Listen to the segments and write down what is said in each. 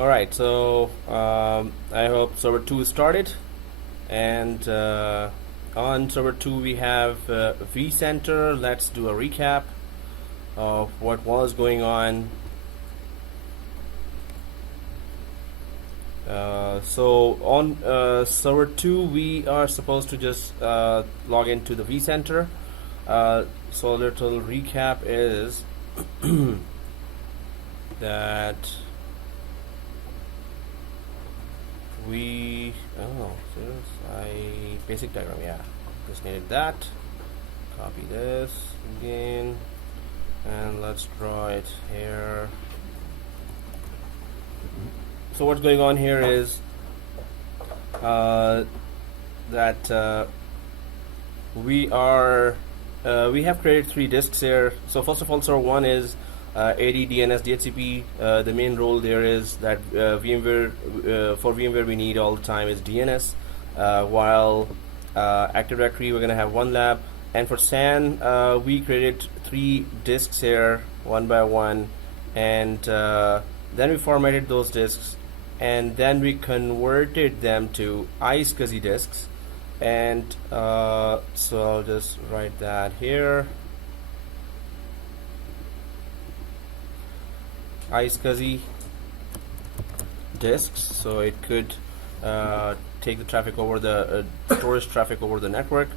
Alright, so I hope server 2 is started, and on server 2 we have vCenter. Let's do a recap of what was going on. So on server 2 we are supposed to just log into the vCenter. So a little recap is that basic diagram, yeah, just needed that. Copy this again and let's draw it here. So what's going on here is that we have created 3 disks here. So first of all, server 1 is AD, DNS, DHCP. The main role there is that VMware for VMware we need all the time is DNS, while Active Directory we're going to have one lab, and for SAN we created 3 disks here one by one, and then we formatted those disks, and then we converted them to iSCSI disks, and so I'll just write that here. iSCSI disks, so it could take the traffic over the storage traffic over the network,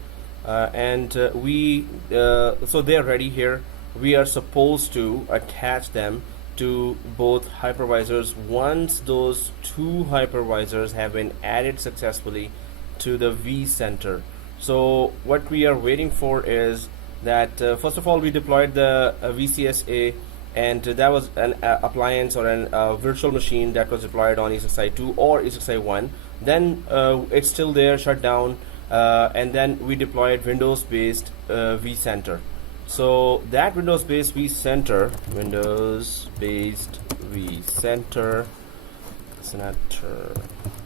and so they're ready here. We are supposed to attach them to both hypervisors once those 2 hypervisors have been added successfully to the vCenter. So what we are waiting for is that first of all we deployed the VCSA, and that was an appliance or a virtual machine that was deployed on ESXi 2 or ESXi 1. Then it's still there, shut down, and then we deployed Windows-based vCenter. So that Windows-based vCenter,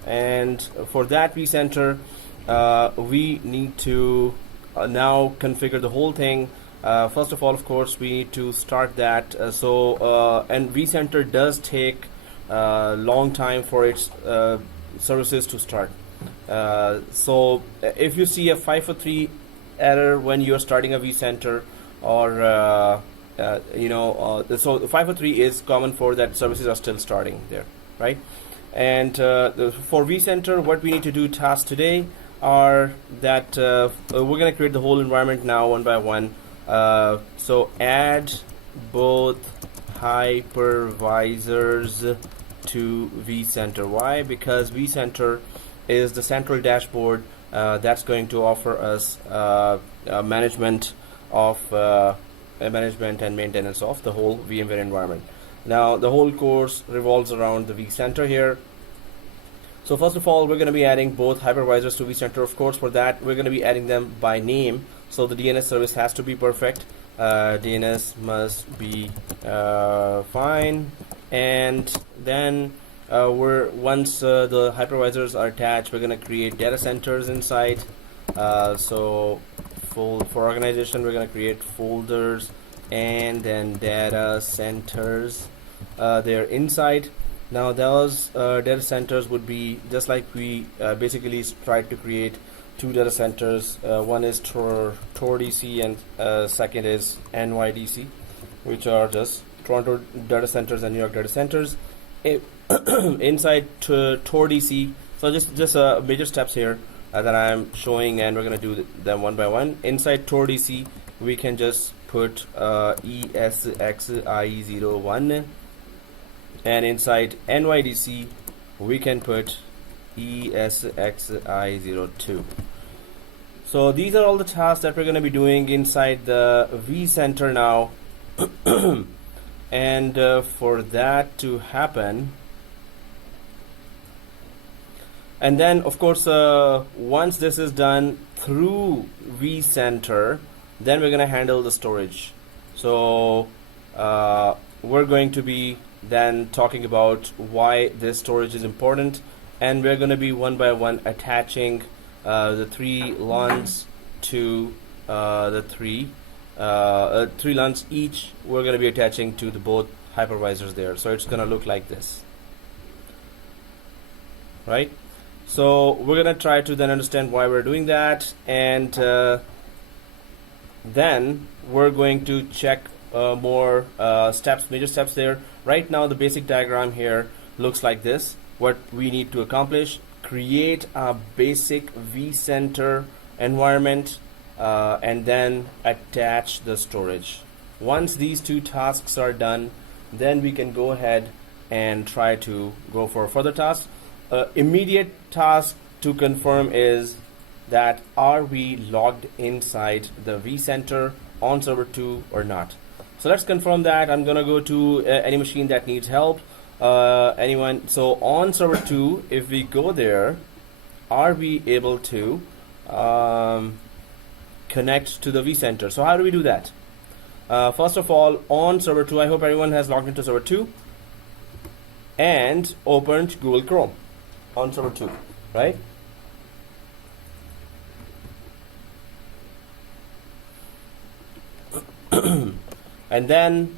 and for that vCenter, we need to now configure the whole thing. First of all, of course, we need to start that. And vCenter does take a long time for its services to start. So if you see a 543 error when you're starting a vCenter, or so 543 is common for that services are still starting there, right? And for vCenter, what we need to do tasks today are that we're going to create the whole environment now one by one. So add both hypervisors to vCenter. Why? Because vCenter is the central dashboard that's going to offer us management and maintenance of the whole VMware environment. Now the whole course revolves around the vCenter here. So first of all, we're going to be adding both hypervisors to vCenter. Of course, for that we're going to be adding them by name. So the DNS service has to be perfect. DNS must be fine, and then once the hypervisors are attached, we're going to create data centers inside. So for organization, we're going to create folders and then data centers there inside. Now those data centers would be just like we basically tried to create 2 data centers. One is Tor DC and second is NYDC, which are just Toronto data centers and New York data centers. Inside Tor DC, so just major steps here that I'm showing, and we're going to do them one by one. Inside Tor DC, we can just put ESXi01, and inside NYDC, we can put ESXi02. So these are all the tasks that we're going to be doing inside the vCenter now. And for that to happen, and then of course once this is done through vCenter, then we're going to handle the storage. So we're going to be then talking about why this storage is important, and we're going to be one by one attaching the 3 LUNs to the 3 LUNs each. We're going to be attaching to the both hypervisors there. So it's going to look like this. right? So we're gonna try to then understand why we're doing that, and then we're going to check more major steps there. Right now, the basic diagram here looks like this. What we need to accomplish: create a basic vCenter environment, and then attach the storage. Once these two tasks are done, then we can go ahead and try to go for further tasks. Immediate task to confirm is that are we logged inside the vCenter on server 2 or not. So let's confirm that. I'm gonna go to any machine that needs help. Anyone? So on server 2, if we go there, are we able to connect to the vCenter? So how do we do that? First of all, on server 2, I hope everyone has logged into server 2 and opened Google Chrome on server 2, right? And then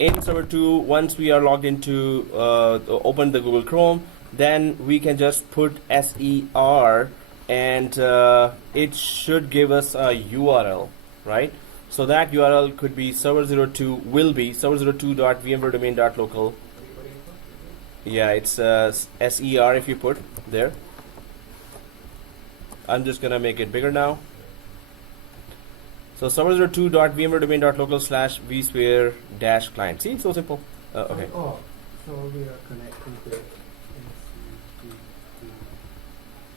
in server 2, once we are logged into open the Google Chrome, then we can just put SER, and it should give us a URL, right? So that URL could be server02, will be server02.vmwaredomain.local. Yeah, it's SER if you put there. I'm just gonna make it bigger now. So server02.vmwaredomain.local/vsphere-client. See, so simple. Okay. Oh, so we are connecting to.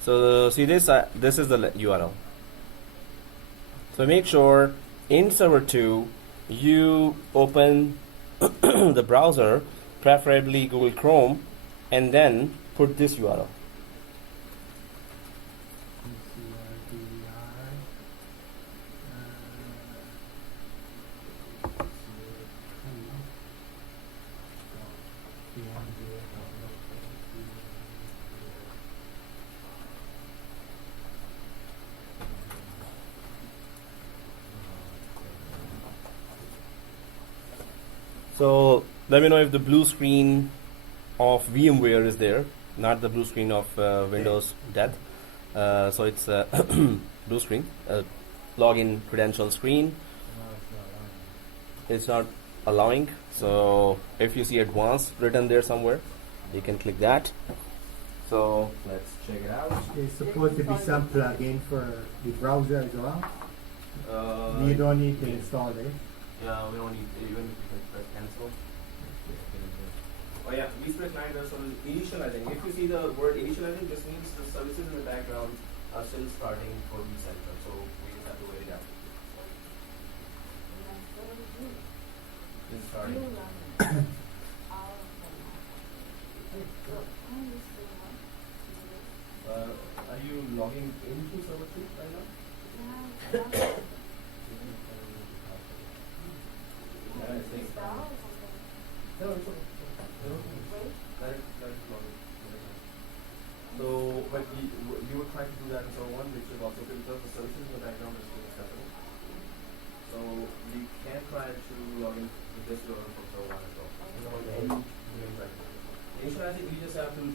So see this. This is the URL. So make sure in server 2 you open the browser, preferably Google Chrome, and then put this URL. So let me know if the blue screen of VMware is there, not the blue screen of Windows death. So it's blue screen, login credential screen. It's not allowing. So if you see advanced written there somewhere, you can click that. So let's check it out. There's supposed to be some plugin for the browser as well. You don't need to install it. Yeah, we don't need even if you can press cancel. Oh yeah, Vsphere client is initializing. If you see the word initializing, this means the services in the background are still starting for vCenter. So we just have to wait it out. It's starting. Are you logging into server 2 right now? No, it's okay. So, but you were trying to do that in server 1, which is also because the services in the background are still accessible. So, we can try to log in with this URL from server 1 as well. Initializing, you just have to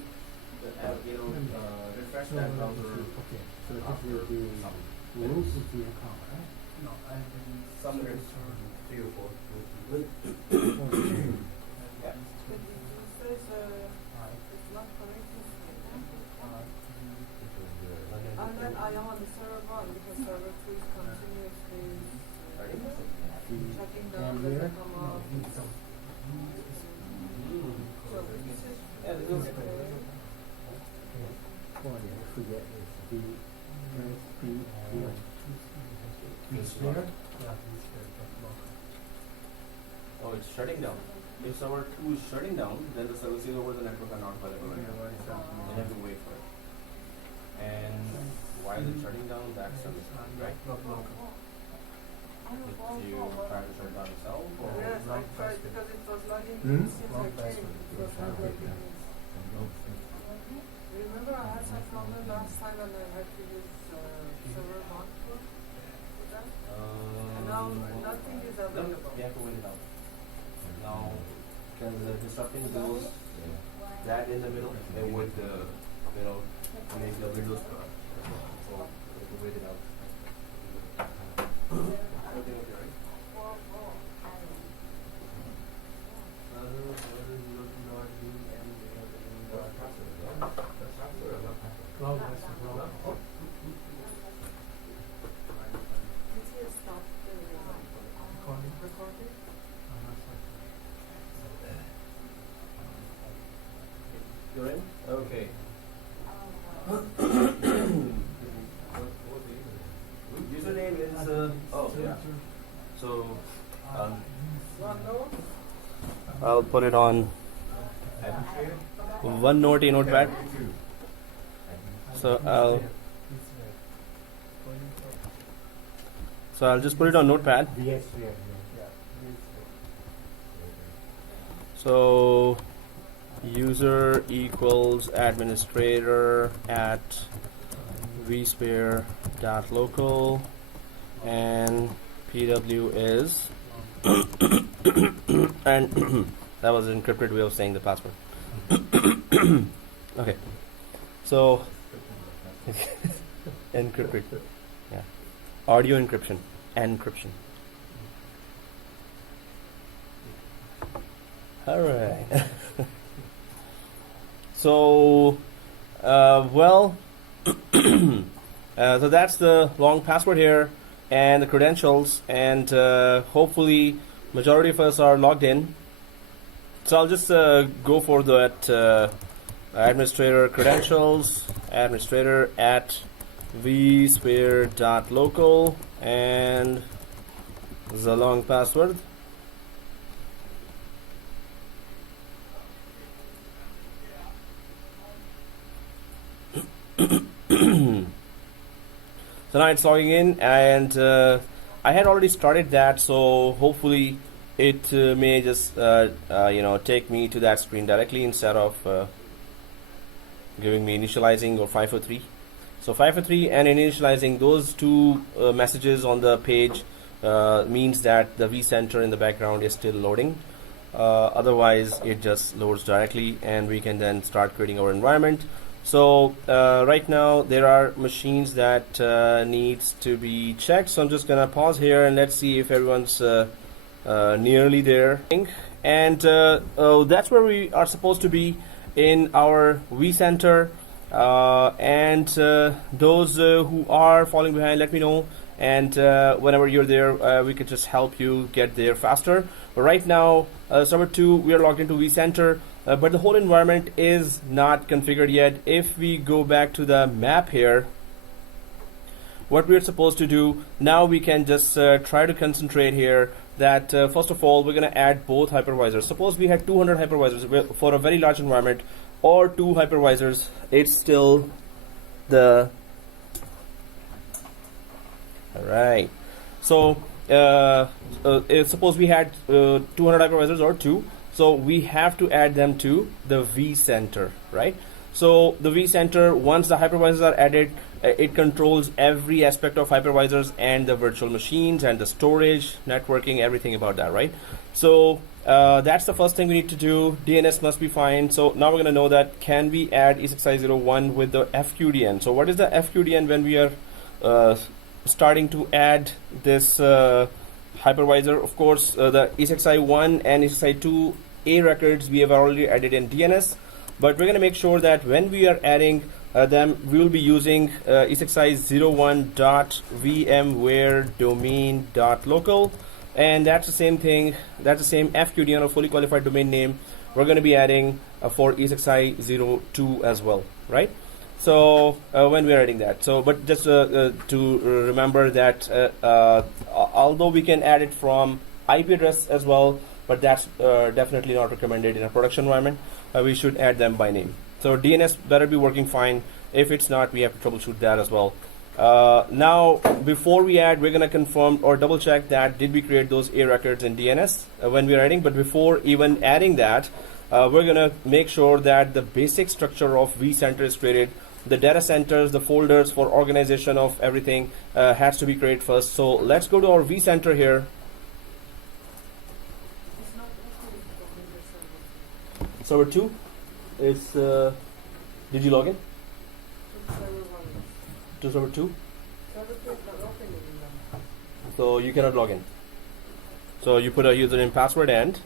refresh that browser. Okay, so this will be rules of the account, right? No, I didn't. Somewhere 3 or 4. Yeah. And then I am on the server 1 because server 2 is continuously checking the come up. So this is Forget Vsphere. Oh, it's shutting down. If server 2 is shutting down, then the services over the network are not available. You have to wait for it. And while it's shutting down, that's service, right? Did you try to shut down yourself? Or? yes, I tried because it was logging in since I came. It was not logging in. Remember I had some problem last time and I had to use server 1 for that? And now nothing is available. You have to wait it out. Now, because disrupting those, that in the middle, they would make the Windows product. So we can wait it out. Everything okay, right? Did you stop the recording? You're in? Okay. Username is oh yeah. So I'll put it on OneNote a notepad. So I'll just put it on notepad. Vsphere. So user equals administrator at vsphere.local and pw is and that was an encrypted way of saying the password. Okay, so encrypted, yeah, audio encryption, encryption. All right. So so that's the long password here and the credentials, and hopefully majority of us are logged in. So I'll just go for that administrator credentials, administrator at vsphere.local, and the long password. So now it's logging in, and I had already started that, so hopefully it may just take me to that screen directly instead of giving me initializing or 503. So 503 and initializing, those two messages on the page means that the vCenter in the background is still loading. Otherwise it just loads directly and we can then start creating our environment. So right now there are machines that needs to be checked, so I'm just gonna pause here and let's see if everyone's nearly there. And that's where we are supposed to be in our vCenter, and those who are falling behind, let me know, and whenever you're there we could just help you get there faster. But right now server 2, we are logged into vCenter, but the whole environment is not configured yet. If we go back to the map here, what we're supposed to do now, we can just try to concentrate here that first of all we're going to add both hypervisors. Suppose we had 200 hypervisors for a very large environment, or 2 hypervisors, it's still the alright. So suppose we had 200 hypervisors or 2, so we have to add them to the vCenter, right? So the vCenter, once the hypervisors are added, it controls every aspect of hypervisors and the virtual machines and the storage, networking, everything about that, right? So that's the first thing we need to do. DNS must be fine. So now we're going to know that can we add ESXi01 with the FQDN. So what is the FQDN when we are starting to add this hypervisor? Of course, the ESXi1 and ESXi2 A records we have already added in DNS, but we're going to make sure that when we are adding them, we will be using ESXi01.vmware-domain.local, and that's the same thing, that's the same FQDN or fully qualified domain name we're going to be adding for ESXi02 as well, right? So when we are adding that, so but just to remember that although we can add it from IP address as well, but that's definitely not recommended in a production environment. We should add them by name. So DNS better be working fine. If it's not, we have to troubleshoot that as well. Now before we add, we're gonna confirm or double check that did we create those A records in DNS when we're adding. But before even adding that, we're gonna make sure that the basic structure of vCenter is created. The data centers, the folders for organization of everything has to be created first. So let's go to our vCenter here. Server 2 is did you log in? to server 2? Server 2 is not opening now. So you cannot log in. So you put a username, password, and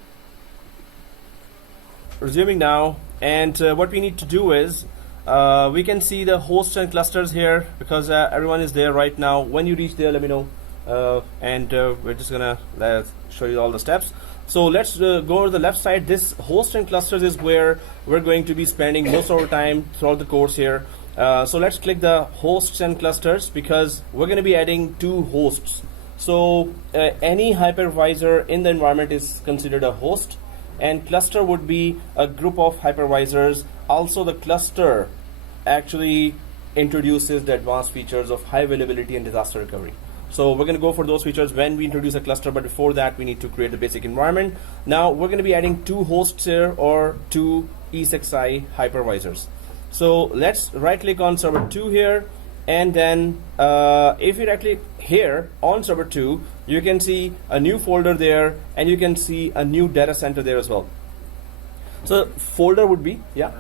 resuming now. And what we need to do is we can see the hosts and clusters here because everyone is there right now. When you reach there, let me know. And we're just gonna show you all the steps. So let's go to the left side. This host and clusters is where we're going to be spending most of our time throughout the course here. So let's click the hosts and clusters because we're going to be adding 2 hosts. So any hypervisor in the environment is considered a host, and cluster would be a group of hypervisors. Also, the cluster actually introduces the advanced features of high availability and disaster recovery. So we're going to go for those features when we introduce a cluster, but before that we need to create a basic environment. Now we're going to be adding 2 hosts here, or 2 E6i hypervisors. So let's right click on server 2 here, and then if you right click here on server 2, you can see a new folder there, and you can see a new data center there as well. So folder would be, yeah.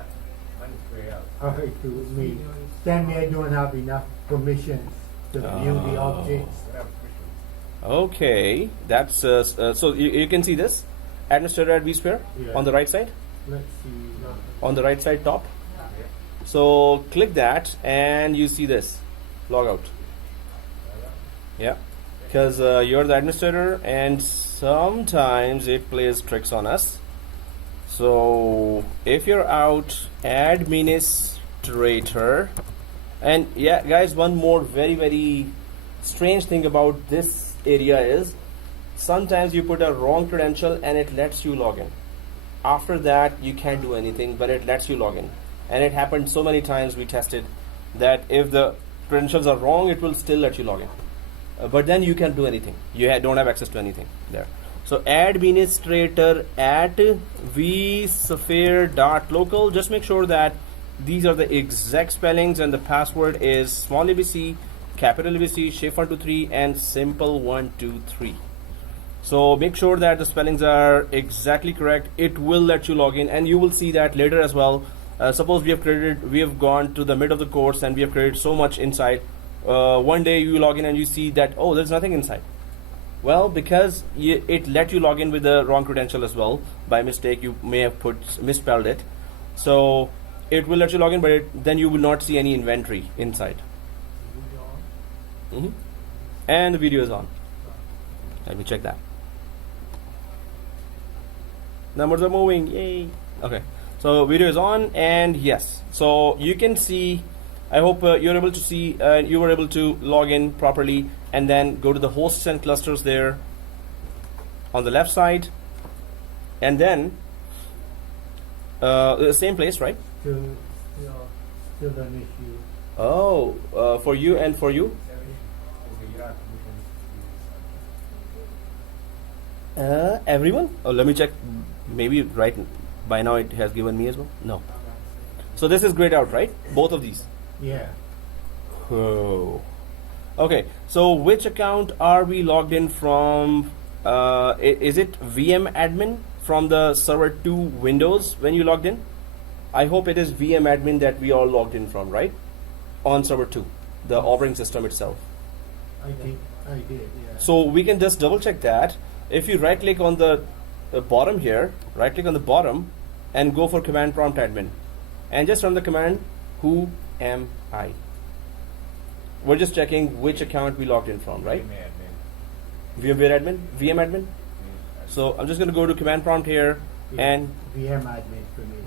Okay, to me. Then I don't have enough permissions to view the objects. Okay, that's so you can see this administrator at Vsphere on the right side. Let's see. On the right side top. So click that and you see this log out. Yeah, because you're the administrator and sometimes it plays tricks on us. So if you're out, administrator. And yeah, guys, one more very strange thing about this area is sometimes you put a wrong credential and it lets you log in. After that you can't do anything, but it lets you log in. And it happened so many times we tested that if the credentials are wrong, it will still let you log in. But then you can't do anything. You don't have access to anything there. So administrator at vsphere.local. Just make sure that these are the exact spellings, and the password is small abc, capital ABC, shape123, and simple123. So make sure that the spellings are exactly correct. It will let you log in, and you will see that later as well. Suppose we have gone to the mid of the course and we have created so much inside. One day you log in and you see that, oh, there's nothing inside. Well, because it let you log in with the wrong credential as well. By mistake, you may have misspelled it. So it will let you log in, but then you will not see any inventory inside. And the video is on. Let me check that. Numbers are moving, yay. Okay, so video is on, and yes, so you can see, I hope you're able to see, you were able to log in properly, and then go to the hosts and clusters there on the left side, and then the same place, right? Still an issue. Oh, for you and for you? Everyone? Oh, let me check. Maybe right by now it has given me as well. No. So this is grayed out, right? Both of these. Yeah. Oh. Okay. So which account are we logged in from? Is it Vmware from the server 2 Windows when you logged in? I hope it is Vmware that we all logged in from, right? On server 2, the operating system itself. I think I did. Yeah. So we can just double check that. If you right click on the bottom here, right click on the bottom and go for command prompt admin, and just run the command who am I. We're just checking which account we logged in from, right? Vmware admin, VM admin. So I'm just going to go to command prompt here and VM admin for me.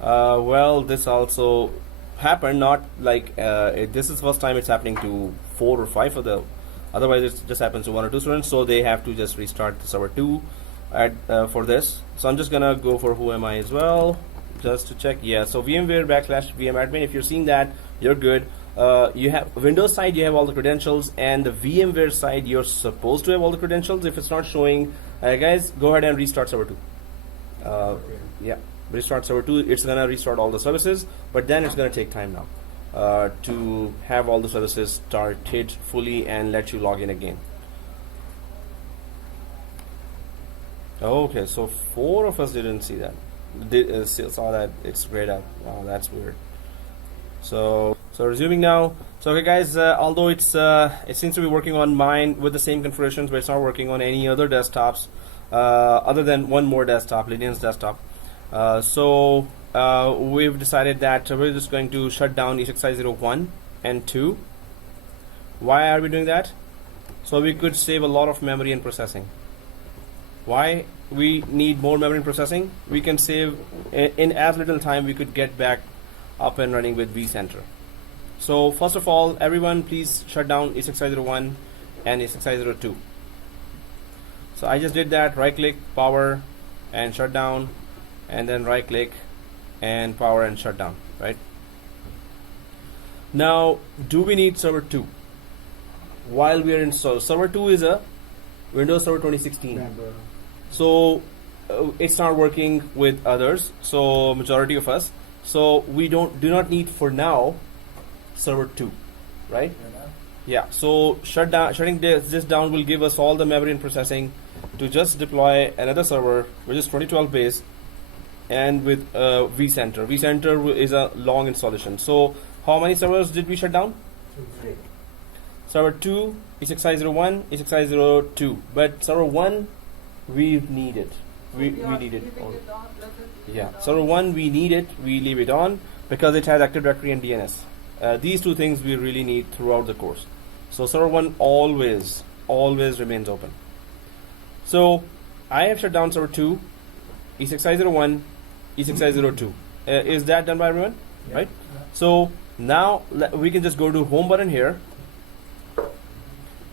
oh, well, this also happened. Not like this is first time it's happening to 4 or 5 of the. Otherwise, it just happens to 1 or 2 students, so they have to just restart the server 2 for this. So I'm just gonna go for who am I as well, just to check. Yeah, so VMware /VMadmin. If you're seeing that, you're good. You have Windows side, you have all the credentials, and the VMware side, you're supposed to have all the credentials. If it's not showing, guys, go ahead and restart server 2. Yeah, restart server 2. It's gonna restart all the services, but then it's gonna take time now. To have all the services started fully and let you log in again. Okay, so 4 of us didn't see that. Saw that it's grayed out. Oh, that's weird. So resuming now. So okay guys, although it seems to be working on mine with the same configurations, but it's not working on any other desktops other than one more desktop, Linian's desktop. We've decided that we're just going to shut down ESXi01 and 2. Why are we doing that? So we could save a lot of memory and processing. Why we need more memory and processing? We can save in as little time we could get back up and running with vCenter. So first of all, everyone please shut down ESXi01 and ESXi02. So I just did that. Right click, power and shut down, and then right click and power and shut down, right? Now, do we need server 2? While we are in server 2 is a Windows Server 2016. So it's not working with others, so majority of us. So we do not need for now server 2, right? Yeah. So shutting this down will give us all the memory and processing to just deploy another server which is 2012 based and with vCenter. vCenter is a long installation. So how many servers did we shut down? 3. Server 2, ESXi01, ESXi02. But server 1, we need it. We need it. Yeah, server 1 we need it. We leave it on because it has Active Directory and DNS. These two things we really need throughout the course. So server 1 always remains open. So I have shut down server 2, ESXi01, ESXi02. Is that done by everyone? Yeah. Right? So now we can just go to home button here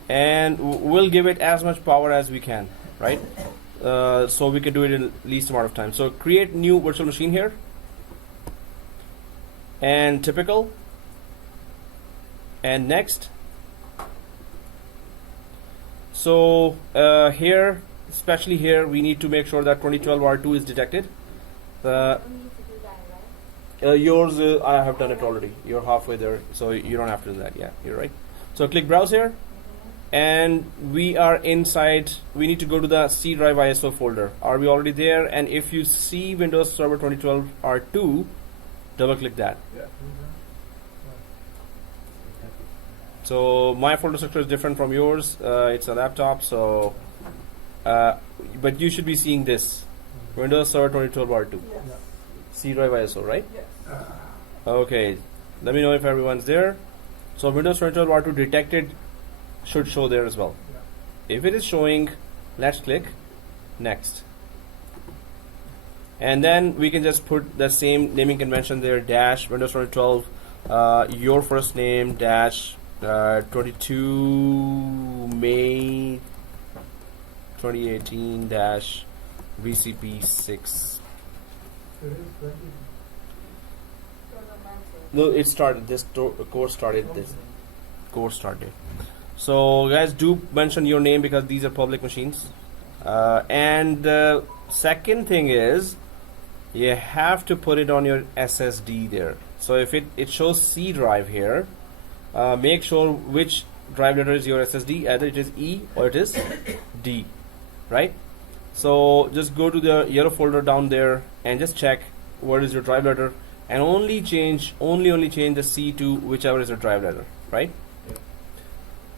and we'll give it as much power as we can, right? So we can do it in least amount of time. So create new virtual machine here and typical and next. So here, especially here, we need to make sure that 2012 R2 is detected. Yours, I have done it already. You're halfway there, so you don't have to do that. Yeah, you're right. So click browse here, and we are inside. We need to go to the C drive ISO folder. Are we already there? And if you see Windows Server 2012 R2, double click that. Yeah. So my folder structure is different from yours. It's a laptop, so but you should be seeing this Windows Server 2012 R2. Yes. C drive ISO, right? Yes. Okay, let me know if everyone's there. So Windows 2012 R2 detected should show there as well. Yeah. If it is showing, let's click next. And then we can just put the same naming convention there, dash Windows 2012, your first name, dash 22 May 2018 dash VCP 6. No, it started. This course started. This course started. So guys, do mention your name because these are public machines. And the second thing is, you have to put it on your SSD there. So if it shows C drive here, make sure which drive letter is your SSD. Either it is E or it is D, right? So just go to the yellow folder down there and just check what is your drive letter, and only change the C to whichever is your drive letter, right? Yeah.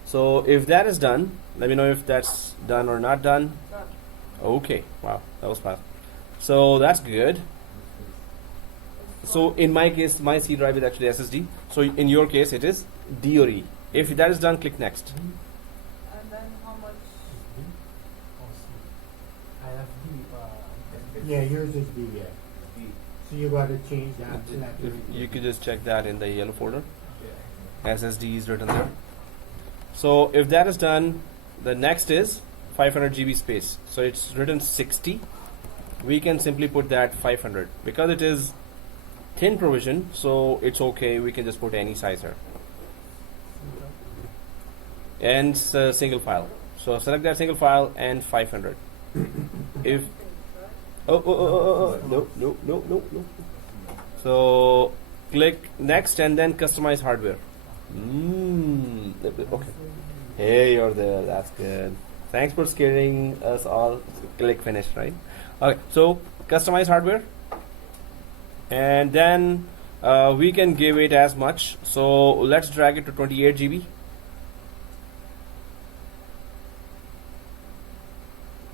So if that is done, let me know if that's done or not done. Done. Okay, wow, that was fast. So that's good. So in my case, my C drive is actually SSD. So in your case, it is D or E. If that is done, click next. And then how much? Yeah, yours is D, yeah. So you got to change that. You could just check that in the yellow folder. SSD is written there. So if that is done, the next is 500 GB space. So it's written 60. We can simply put that 500 because it is thin provision, so it's okay. We can just put any size here. And single file. So select that single file and 500. If no. So click next and then customize hardware. Okay. Hey, you're there. That's good. Thanks for scaring us all. Click finish, right? Okay. So customize hardware, and then we can give it as much. So let's drag it to 28 GB.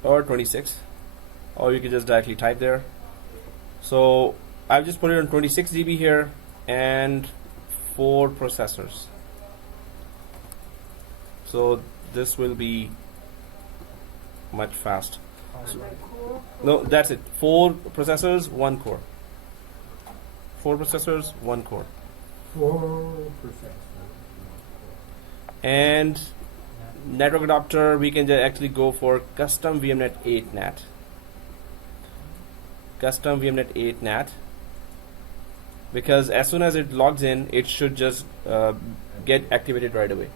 Or 26, or you can just directly type there. So I've just put it on 26 GB here, and 4 processors. So this will be much fast. No, that's it. 4 processors, 1 core. 4 processors, 1 core. 4%. And network adapter, we can actually go for custom VMnet 8 NAT. Custom VMnet 8 NAT, because as soon as it logs in, it should just get activated right away.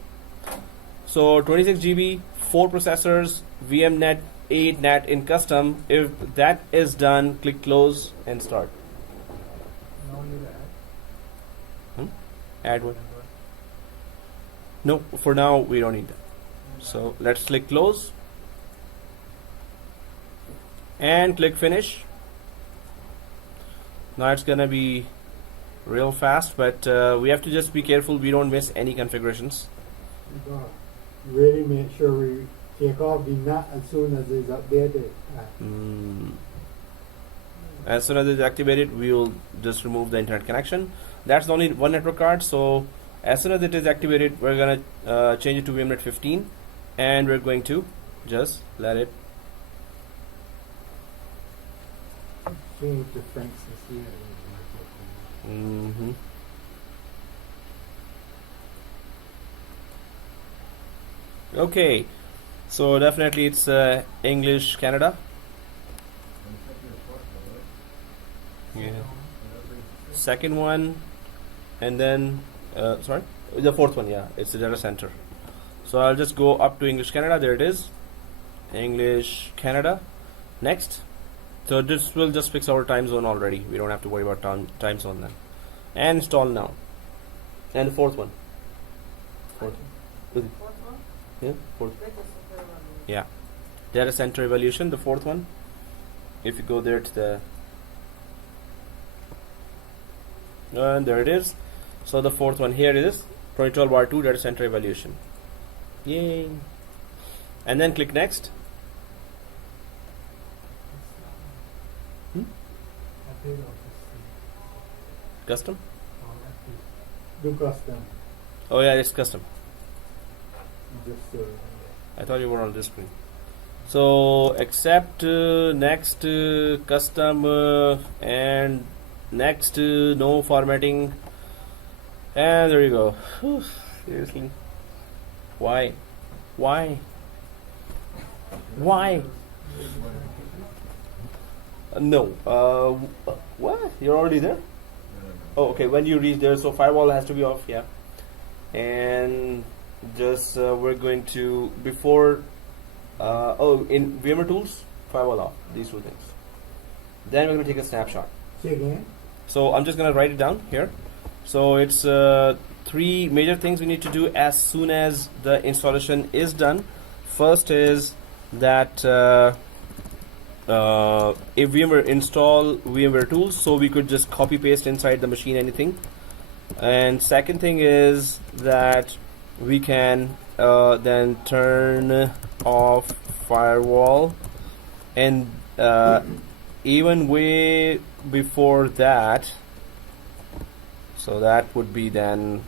So 26 GB, 4 processors, VMnet 8 NAT in custom. If that is done, click close and start. Add what? No, for now we don't need that. So let's click close and click finish. Now it's gonna be real fast, but we have to just be careful we don't miss any configurations. Really make sure we take off the NAT as soon as it's updated. As soon as it's activated, we will just remove the internet connection. That's only one network card, so as soon as it is activated, we're gonna change it to Vmnet 15, and we're going to just let it. Change the Franks here. Okay, so definitely it's English Canada. Yeah. Second one, and then sorry, the fourth one. Yeah, it's the data center. So I'll just go up to English Canada. There it is, English Canada. Next. So this will just fix our time zone already. We don't have to worry about time zone then. And install now. And the fourth one. Fourth. Yeah, fourth. Yeah. Data center evolution, the fourth one. If you go there to the, and there it is. So the fourth one here is 2012 R2 data center evolution. Yay. And then click next. Custom? Do custom. Oh yeah, it's custom. Just I thought you were on this screen. So accept, next, custom, and next, no formatting, and there you go. Whew, seriously, why? No. What? You're already there? Oh, okay. When you reach there, so firewall has to be off. Yeah. And just we're going to before. In Vmware tools, firewall off. These two things. Then we're going to take a snapshot. say again. So I'm just going to write it down here. So it's 3 major things we need to do as soon as the installation is done. First is that if VMware install VMware tools, so we could just copy paste inside the machine anything. And second thing is that we can then turn off firewall, and even way before that, so that would be then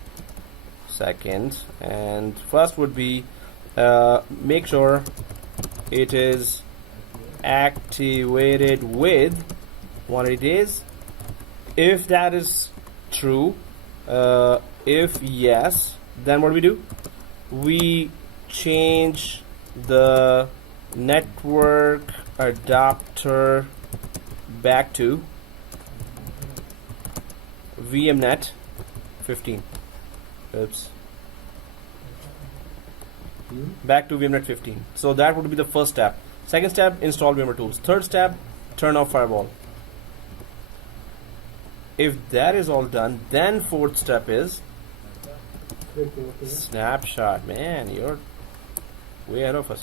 second, and first would be make sure it is activated with 180 days. If that is true, if yes, then what do? We change the network adapter back to Vmnet 15. Oops. Back to Vmnet 15. So that would be the first step. Second step, install VMware tools. Third step, turn off firewall. If that is all done, then fourth step is snapshot. Man, you're way ahead of us.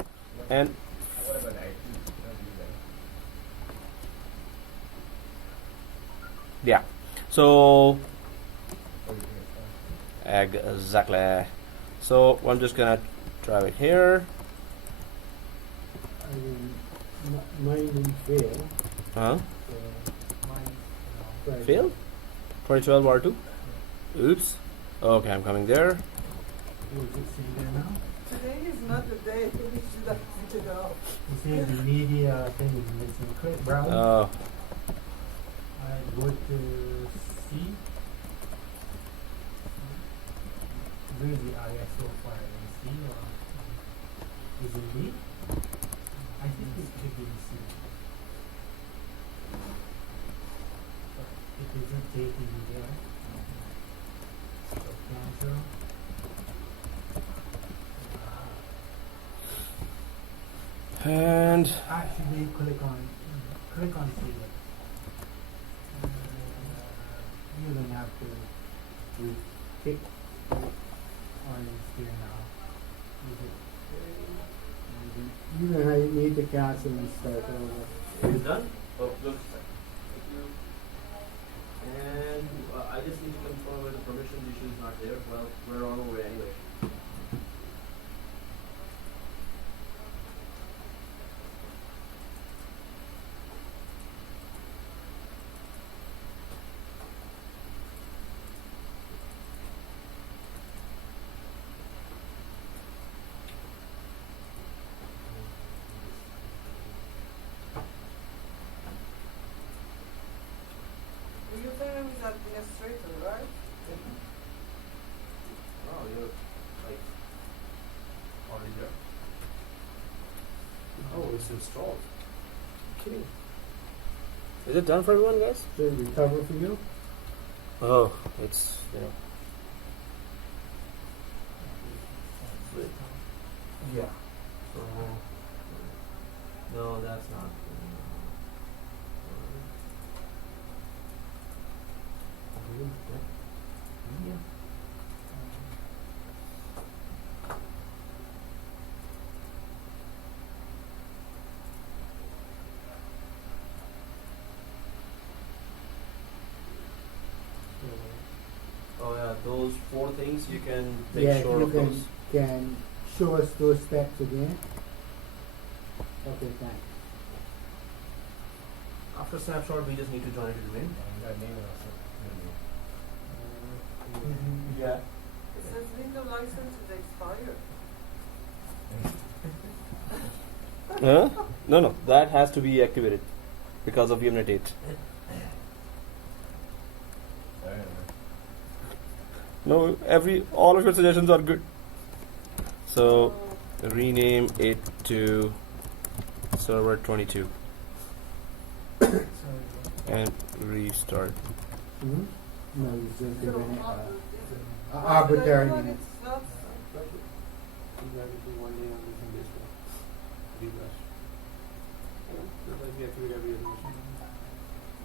And yeah, so Exactly. So I'm just gonna drive it here. I mean, mine will fail. Huh? Mine, Fail? 2012 R2? Oops. Okay, I'm coming there. Was it seen there now? Today is not the day we should have picked it up. You see the media thing is missing. Click browse. I go to C. Where's the ISO file? In C or is it B? I think it should be in C. It isn't taking me there. So cancel. And Actually, click on save. You don't have to pick on here now. You don't need to cancel and start over. is it done? Oh, looks like. Thank you. And I just need to confirm whether the permissions issue is not there. Well, we're on our way anyway. The username is administrator, right? Oh, you're like already there. Oh, it's installed. Kidding. Is it done for everyone, guys? Did it recover for you? Oh, it's yeah. So no, that's not. Yeah. Oh yeah, those 4 things you can make Yeah, sure you of those. can show us those steps again. Okay, thanks. After snapshot, we just need to join it to the main. Yeah. It says Windows license is expired. Huh? No, that has to be activated because of Vmware 8. No, all of your suggestions are good. So rename it to server 22 and restart. Hmm? No, it's just So, giving it is it- arbitrary but minutes. it's not-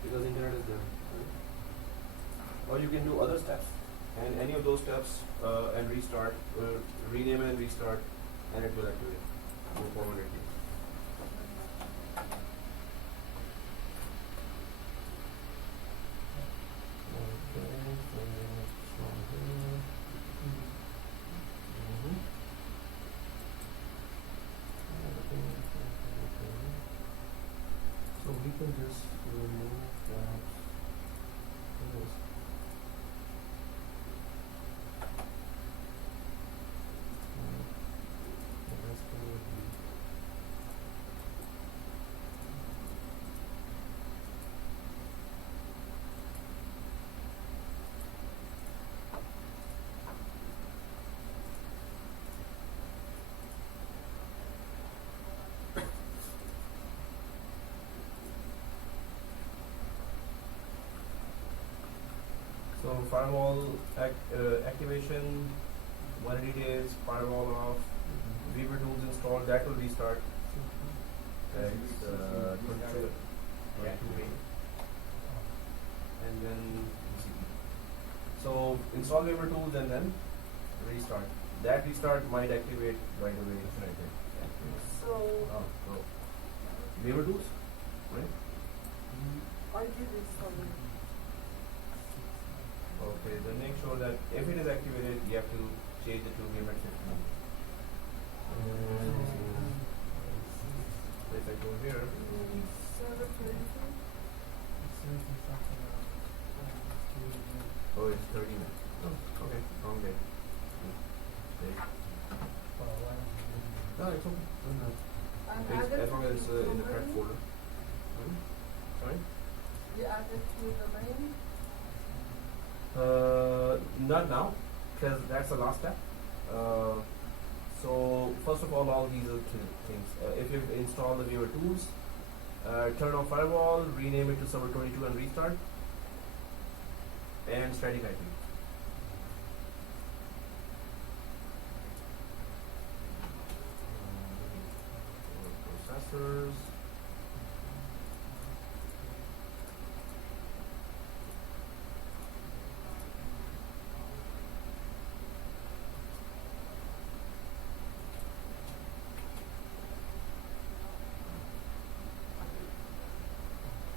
Because internet is there. Or you can do other steps, and any of those steps and restart, rename and restart, and it will activate. Move forward again. So we can just remove that. So firewall activation, 180 days, firewall off, Vmware tools installed, that will restart. And then so install Vmware tools and then restart. That restart might activate right away. So Vmware tools, right? I did install it. Okay, then make sure that if it is activated, you have to change it to VMware 15. If I go here, Server 32. oh, it's 30 now. Oh, okay, wrong day. Okay. No, it's okay. And As added long as it's to in the correct domain. folder. Sorry? You added to domain. Not now, because that's the last step. So first of all these are two things. If you install the viewer tools, turn off firewall, rename it to server 22 and restart, and static IP. Processors.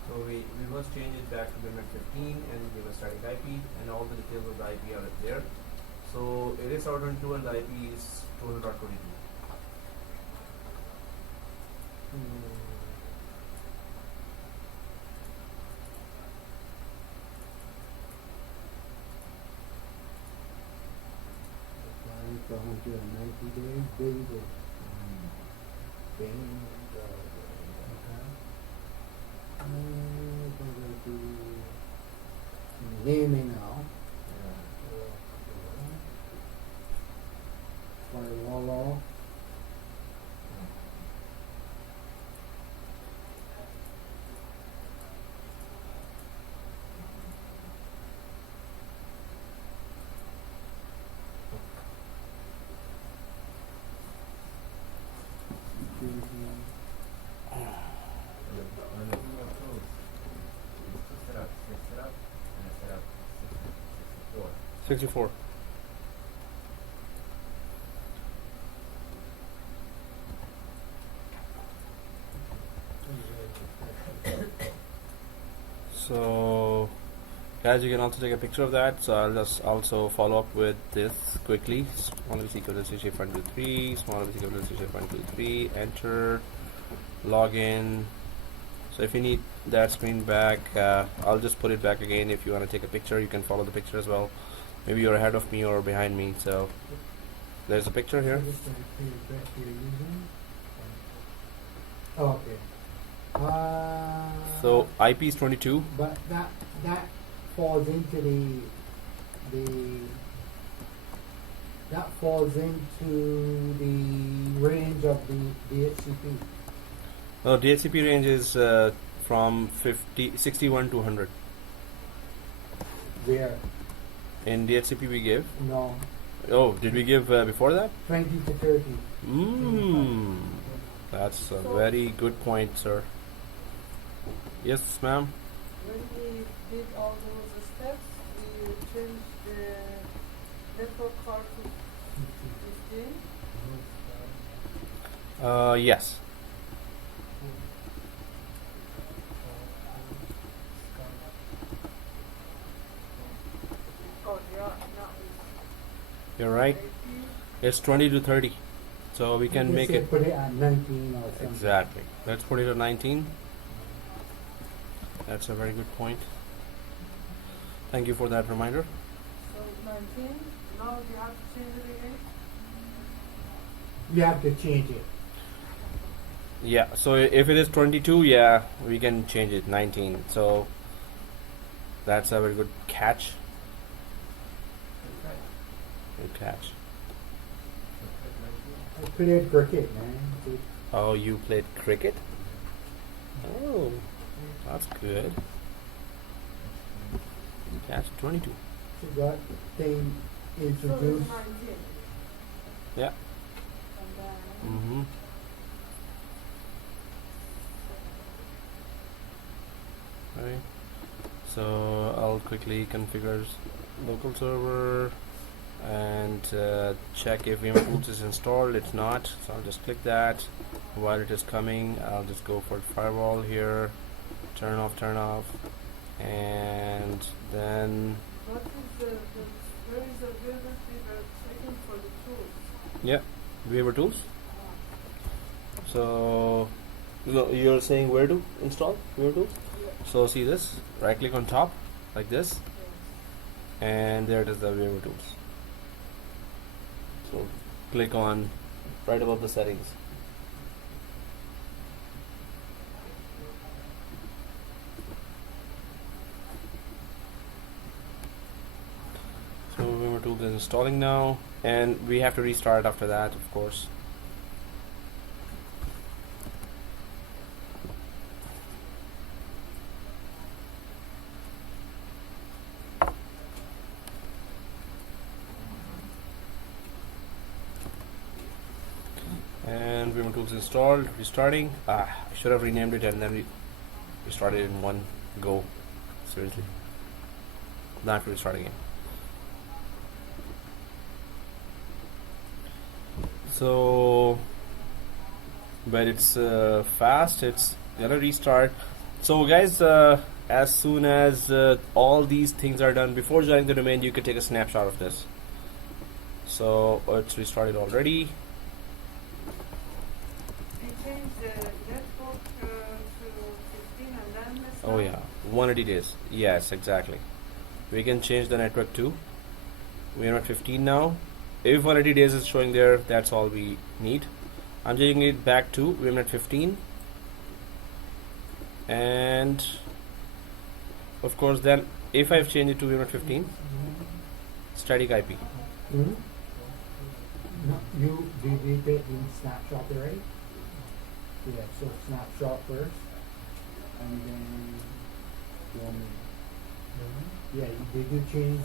So we must change it back to VMware 15 and give a static IP, and all the details of the IP are there. So it is router 2 and the IP is 200.22. Applying for 190 days, basic. Then, hear me now. Firewall off. Set up, and set up 64. 64. So, guys, you can also take a picture of that. So I'll just also follow up with this quickly. Small is equal to CJ123, small is equal to CJ123, enter, login. So if you need that screen back, I'll just put it back again. If you want to take a picture, you can follow the picture as well. Maybe you're ahead of me or behind me. So there's a picture here. Okay. So IP is 22. But that falls into that falls into the range of the DHCP. No, DHCP range is from 61 to 100. Where? In DHCP we give. No, Oh, did we give before that? 20 to 30. That's a very good point, sir. Yes, ma'am. When we did all those steps, we changed the network card to 15. Yes. Oh, yeah, now You're right. It's 20 to 30. So we can Just make say it. Put it at 19 or something. Exactly. Let's put it at 19. That's a very good point. Thank you for that reminder. so 19. Now you have to change it again. You have to change it. Yeah, so if it is 22, yeah, we can change it 19. So that's a very good catch. Good catch. I played cricket, man. Oh, you played cricket? Oh, that's good. Catch 22. So that thing So it's introduced. 19. Yeah. And then Mm-hmm. Okay. So I'll quickly configure local server and check if Vmware Tools is installed. It's not, so I'll just click that. While it is coming, I'll just go for firewall here, turn off, and then what is where is the Vmware checking for the tools? Yeah, Vmware tools. So you're saying where to install Vmware tools? So see this, right click on top like this, and there it is, the Vmware tools. So click on right above the settings. So Vmware tools is installing now, and we have to restart after that, of course. And Vmware tools installed, restarting. I should have renamed it and then restarted it in one go. Seriously. Now I have to restart again. So, but it's fast, it's gonna restart. So guys, as soon as all these things are done, before joining the domain, you could take a snapshot of this. So it's restarted already. We changed the network to 15 and then the Oh yeah, 180 days. Yes, exactly. We can change the network too. We are at 15 now. If 180 days is showing there, that's all we need. I'm changing it back to we're at 15. And of course then if I've changed it to we're at 15, static IP. Hmm? No, you did it in snapshot already? Yeah, so snapshot first, and then, yeah, did you change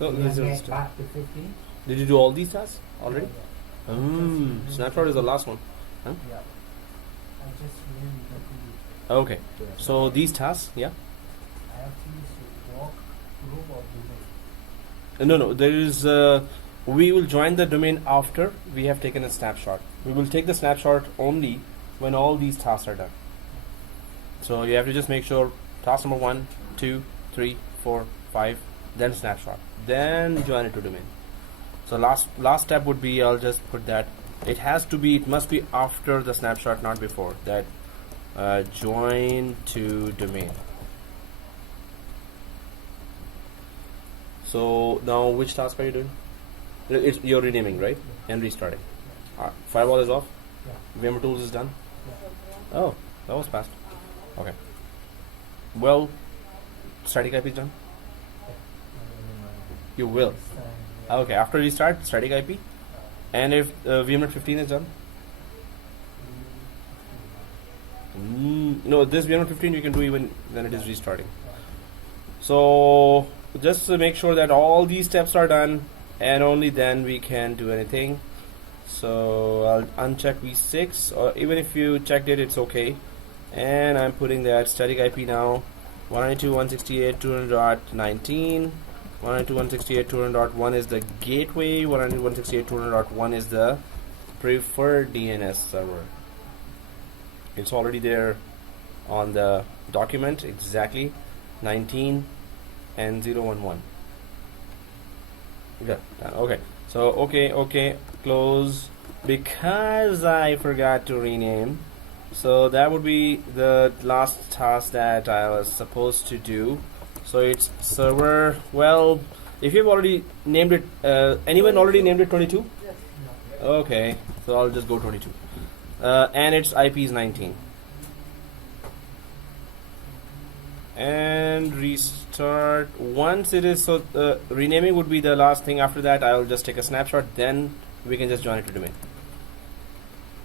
No, the these are net st- back to 15? Did you do all these tasks already? Snapshot is the last one. Yeah. I just named the tool. Okay. So these tasks, yeah. I have to use walk, group or domain. No, there is. We will join the domain after we have taken a snapshot. We will take the snapshot only when all these tasks are done. So you have to just make sure task number 1, 2, 3, 4, 5, then snapshot, then join it to domain. So last step would be, I'll just put that it must be after the snapshot, not before that. Join to domain. So now which task are you doing? You're renaming, right? And restarting. Firewall is off. Yeah. Vmware tools is done. Yeah. Oh, that was fast. Okay. Well, static IP is done. You will. Okay, after restart, static IP. And if VMware 15 is done? No, this VMware 15 you can do even when it is restarting. So just to make sure that all these steps are done, and only then we can do anything. So I'll uncheck V6, or even if you checked it, it's okay. And I'm putting that static IP now, 192.168.200.19. 192.168.200.1 is the gateway. 192.168.200.1 is the preferred DNS server. It's already there on the document, exactly 19 and 011. Yeah, okay. So okay, close, because I forgot to rename. So that would be the last task that I was supposed to do. So it's server. Well, if you've already named it, anyone already named it 22? Yes. Okay, so I'll just go 22. And its IP is 19. And restart once it is. So renaming would be the last thing. After that, I'll just take a snapshot. Then we can just join it to domain.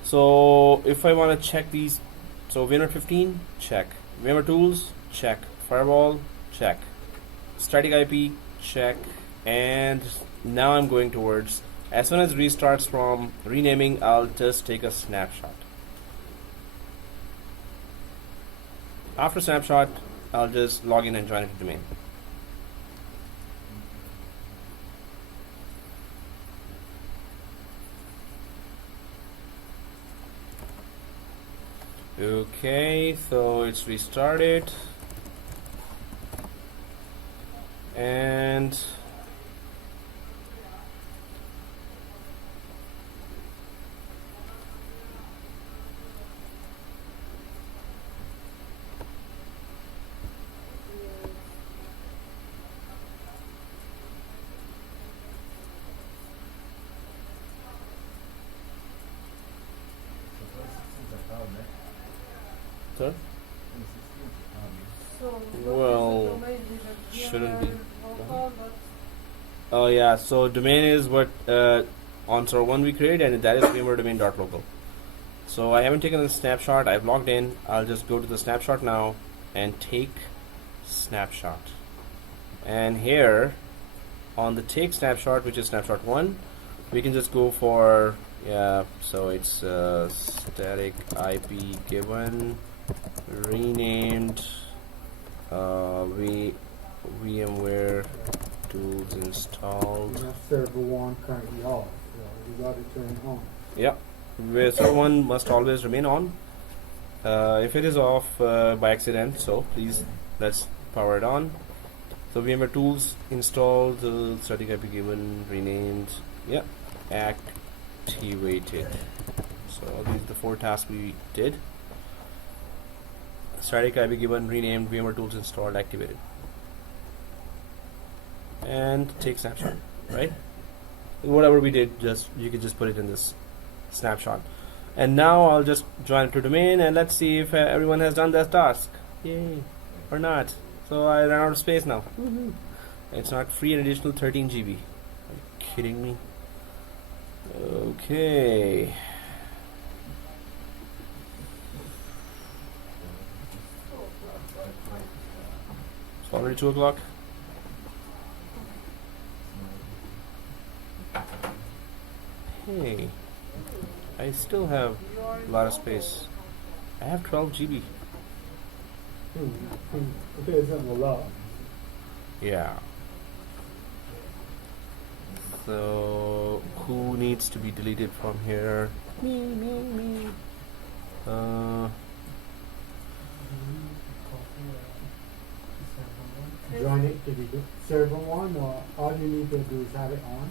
So if I want to check these, so VMware 15, check. VMware tools, check. Firewall, check. Static IP, check. And now I'm going towards, as soon as restarts from renaming, I'll just take a snapshot. After snapshot, I'll just log in and join it to domain. Okay, so it's restarted. and sir, So, Well, what is the domain? Is it shouldn't be. local, but Oh yeah, so domain is what on server 1 we created, and that is vmware domain.local. So I haven't taken a snapshot. I've logged in. I'll just go to the snapshot now and take snapshot. And here on the take snapshot, which is snapshot 1, we can just go for, yeah, so it's static IP given renamed VMware tools installed. You know, server one currently off, so we got to turn it on. Yep, where server 1 must always remain on. If it is off by accident, so please let's power it on. So VMware tools installed, static IP given renamed, yeah, activated. So these are the 4 tasks we did. Static IP given renamed, VMware tools installed, activated, and take snapshot, right? Whatever we did, just you can just put it in this snapshot. And now I'll just join to domain and let's see if everyone has done their task. Yay, or not. So I ran out of space now. Woohoo. It's not free, an additional 13 GB. Are you kidding me? Okay. It's already 2 o'clock. Hey, I still have you are a lot of space. I have 12 GB. Okay, it's not a lot. Yeah. So who needs to be deleted from here? Me. Join it to the server one, or all you need to do is have it on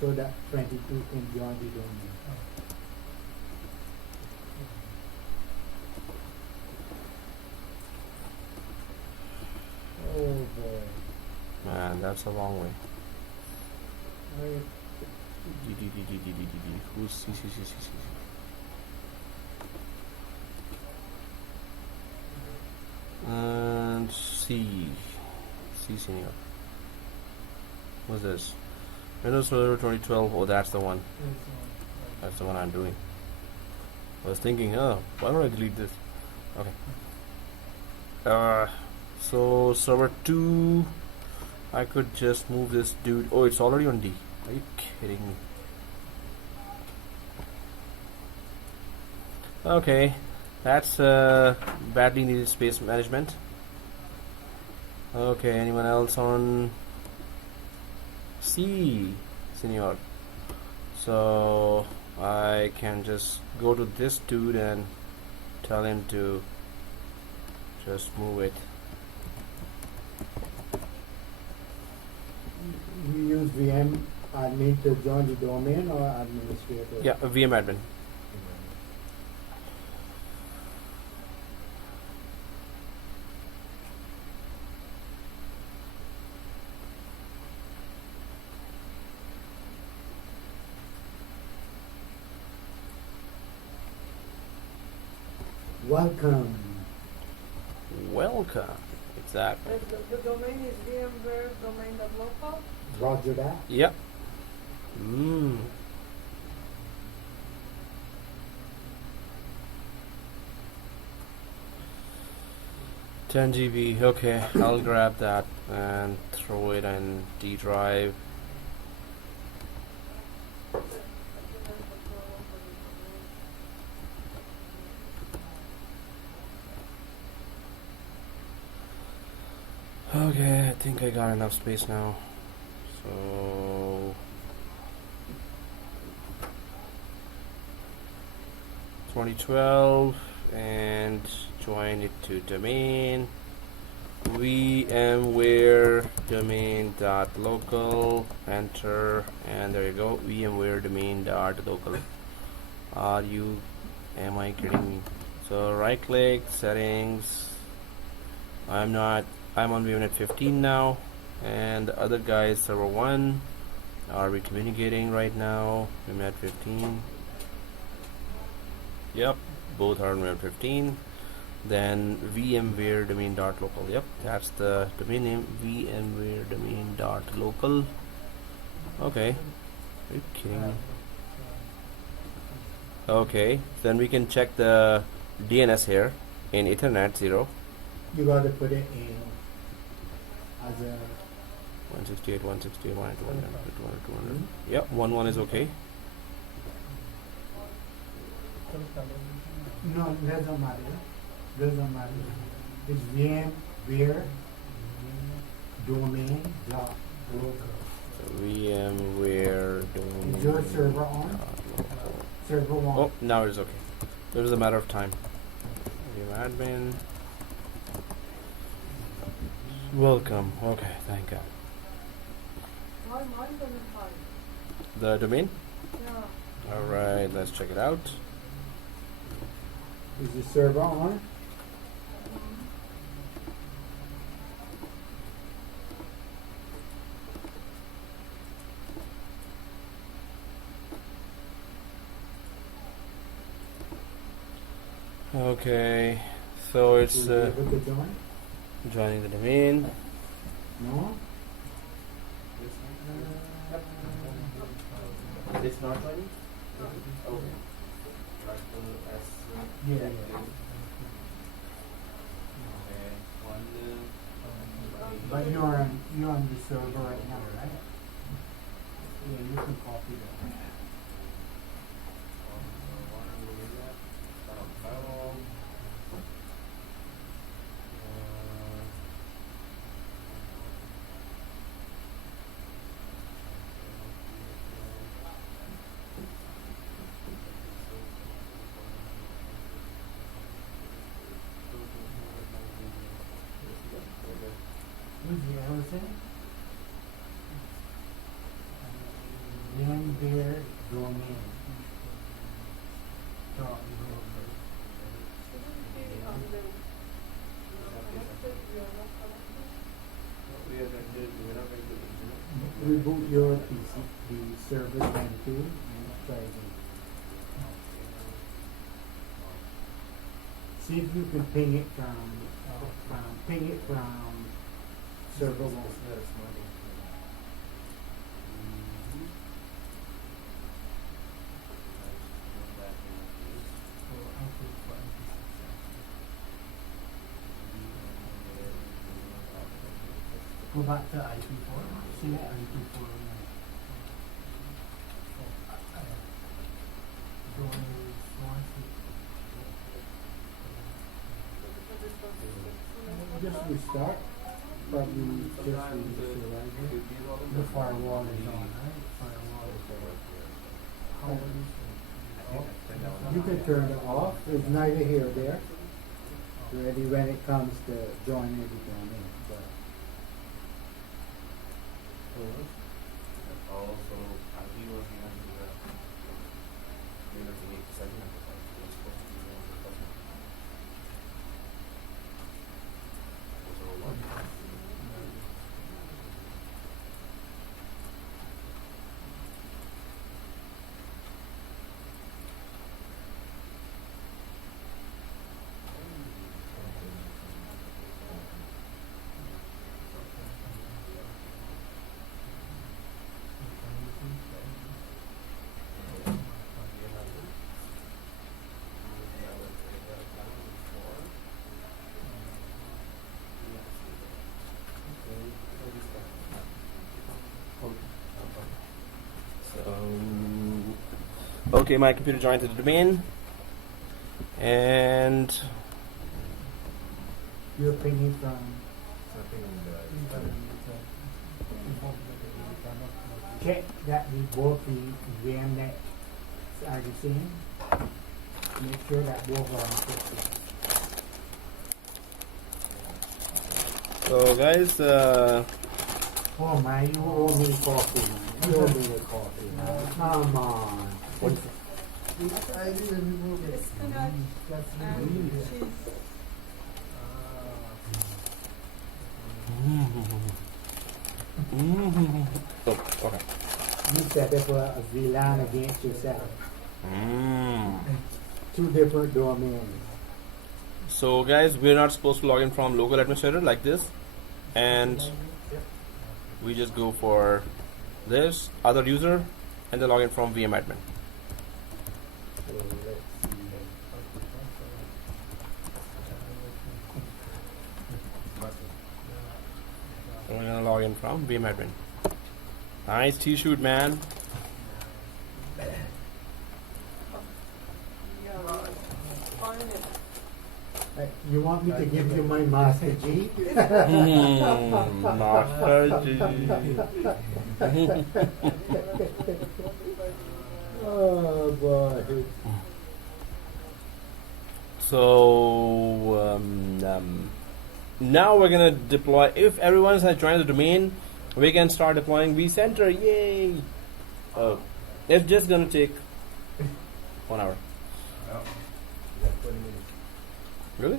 so that 22 can join the domain. Oh boy. Man, that's a long way. Right. Who's C. And C senior. What's this? Windows Server 2012. Oh, that's the one. That's the one I'm doing. I was thinking, oh, why don't I delete this? Okay. So server 2, I could just move this dude. Oh, it's already on D. Are you kidding me? Okay, that's badly needed space management. Okay, anyone else on C, senior? So I can just go to this dude and tell him to just move it. You use VM admin to join the domain or administrator? Yeah, a VM admin. Welcome. Welcome. Exactly. the domain is VMware domain.local. Roger that. Yep. 10 GB. Okay, I'll grab that and throw it in D drive. Okay, I think I got enough space now. So 2012 and join it to domain. VMware domain dot local, enter, and there you go, VMware domain dot local. Am I kidding me? So right click, settings. I'm on VMnet 15 now, and the other guy is server 1. Are we communicating right now? VMnet 15. Yep, both are on VMnet 15. Then VMware domain dot local. Yep, that's the domain name, VMware domain dot local. Okay, are you kidding me? Okay, then we can check the DNS here in Ethernet 0. You gotta put it in as a 168, 168, 192, 200. Yep, 11 is okay. no, doesn't matter. Doesn't matter. It's VMware domain dot local. VMware domain. Is your server on? local. Server one. Oh, now it is okay. It was a matter of time. Admin. Welcome. Okay, thank God. Why mine doesn't find? The domain? Yeah. Alright, let's check it out. Is the server on? Okay, so it's Will you be able to join? joining the domain. No? It's not joining? Okay. Yeah. But you're on the server right now, right? Yeah, you can copy that. Who's the Allison? VMware domain. Dot local. Shouldn't be on the connected, we are not connected. Reboot your PC, the server 22, and try again. See if you can ping it from server 1. Go back to IP4. See IP4. Just restart. Probably just restart. The firewall is on, right? Firewall is on. You can turn it off. It's neither here or there. Ready when it comes to joining the domain. But Okay, my computer joined to the domain, and you're pinging from check that we both the VMnet are the same. Make sure that both are encrypted. So guys, Oh man, you owe me coffee, man. You owe me the coffee, man. Come on. I didn't remove it. It's spinach That's and really cheese. oh, okay. You set up a VLAN against yourself. Mm. Two different domains. So guys, we're not supposed to log in from local administrator like this, and we just go for this other user and then log in from VM admin. So let's see. We're gonna log in from VM admin. Nice T-shoot, man. Yeah, find it. You want me to give you my Master G? Master G. Oh boy. So now we're gonna deploy. If everyone has joined the domain, we can start deploying vCenter. Yay! It's just gonna take 1 hour. Really?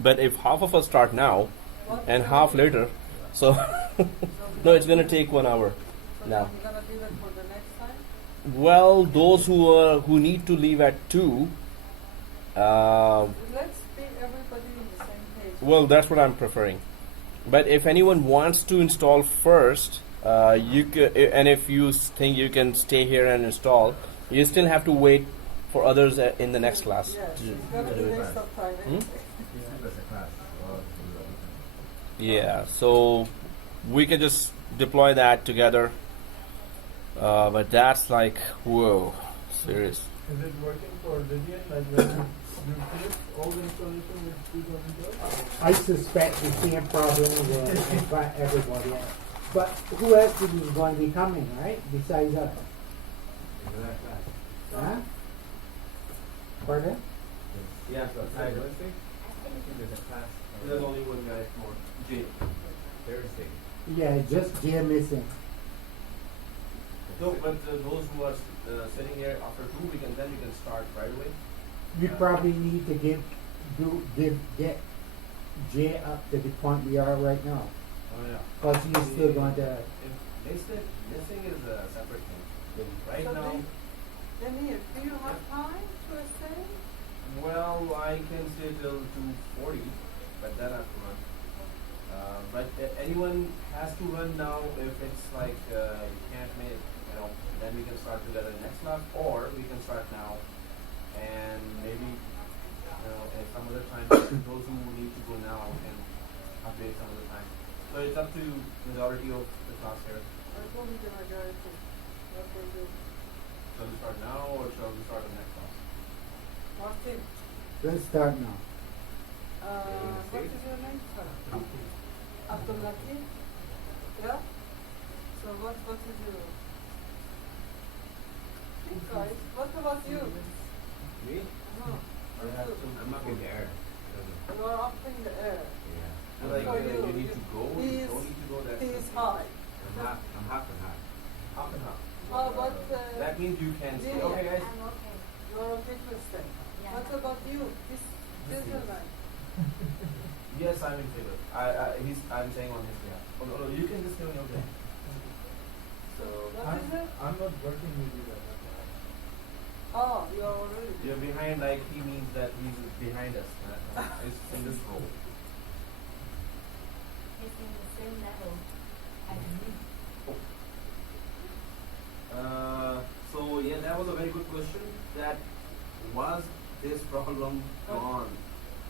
But if half of us start now What and time? half later, so no, it's gonna take 1 hour. So now. you're gonna leave it for the next time? Well, those who need to leave at 2. Let's be everybody in the same page. Well, that's what I'm preferring. But if anyone wants to install first, you and if you think you can stay here and install, you still have to wait for others in the next class. Yes, to- it's gonna to be do it. waste of time. Hmm? anyway. Yeah, so we can just deploy that together. But that's like, whoa, serious. Is it working for Vivian? Like when you finish all the installation with 2012? I suspect the same problem will affect everybody else. But who else is going to be coming, right? Besides us? Huh? Pardon? Yeah, there's only one guy more. Jay. Thursday. Yeah, just Jay missing. So, but those who are sitting here after 2, we can start right away. We probably need to get Jay up to the point we are right now. Oh yeah. Because he's still going to. If missing is a separate thing. Right So now, Denise, do you have time to stay? well, I can stay till 2:40, but then I have to run. But anyone has to run now. If it's like you can't make, then we can start together next class, or we can start now, and maybe at some other time those who need to go now can update some other time. So it's up to majority of the class here. I told you the majority. What they do. Shall we start now, or shall we start the next class? Martin, Let's start now. what is your name, sir? Abdul Latif? Yeah? So what is your... Hey guys, what about you? Me? No. I'm up in the air. You are up in the air. Like So you need to go. he You is- don't need to go. That's He the is thing. high. I'm half and half. Half and half. How about That means you can stay. Lillian? Okay, guys. you are okay to stay? What about you? This gentleman? Yes, I'm in favor. I'm saying on his behalf. Oh, no, you can just stay on your behalf. So What is it? I'm not working with you right now. Oh, you are already... you're behind. Like he means that he's behind us. It's in this role. It's in the same level as me. So yeah, that was a very good question. That was this problem gone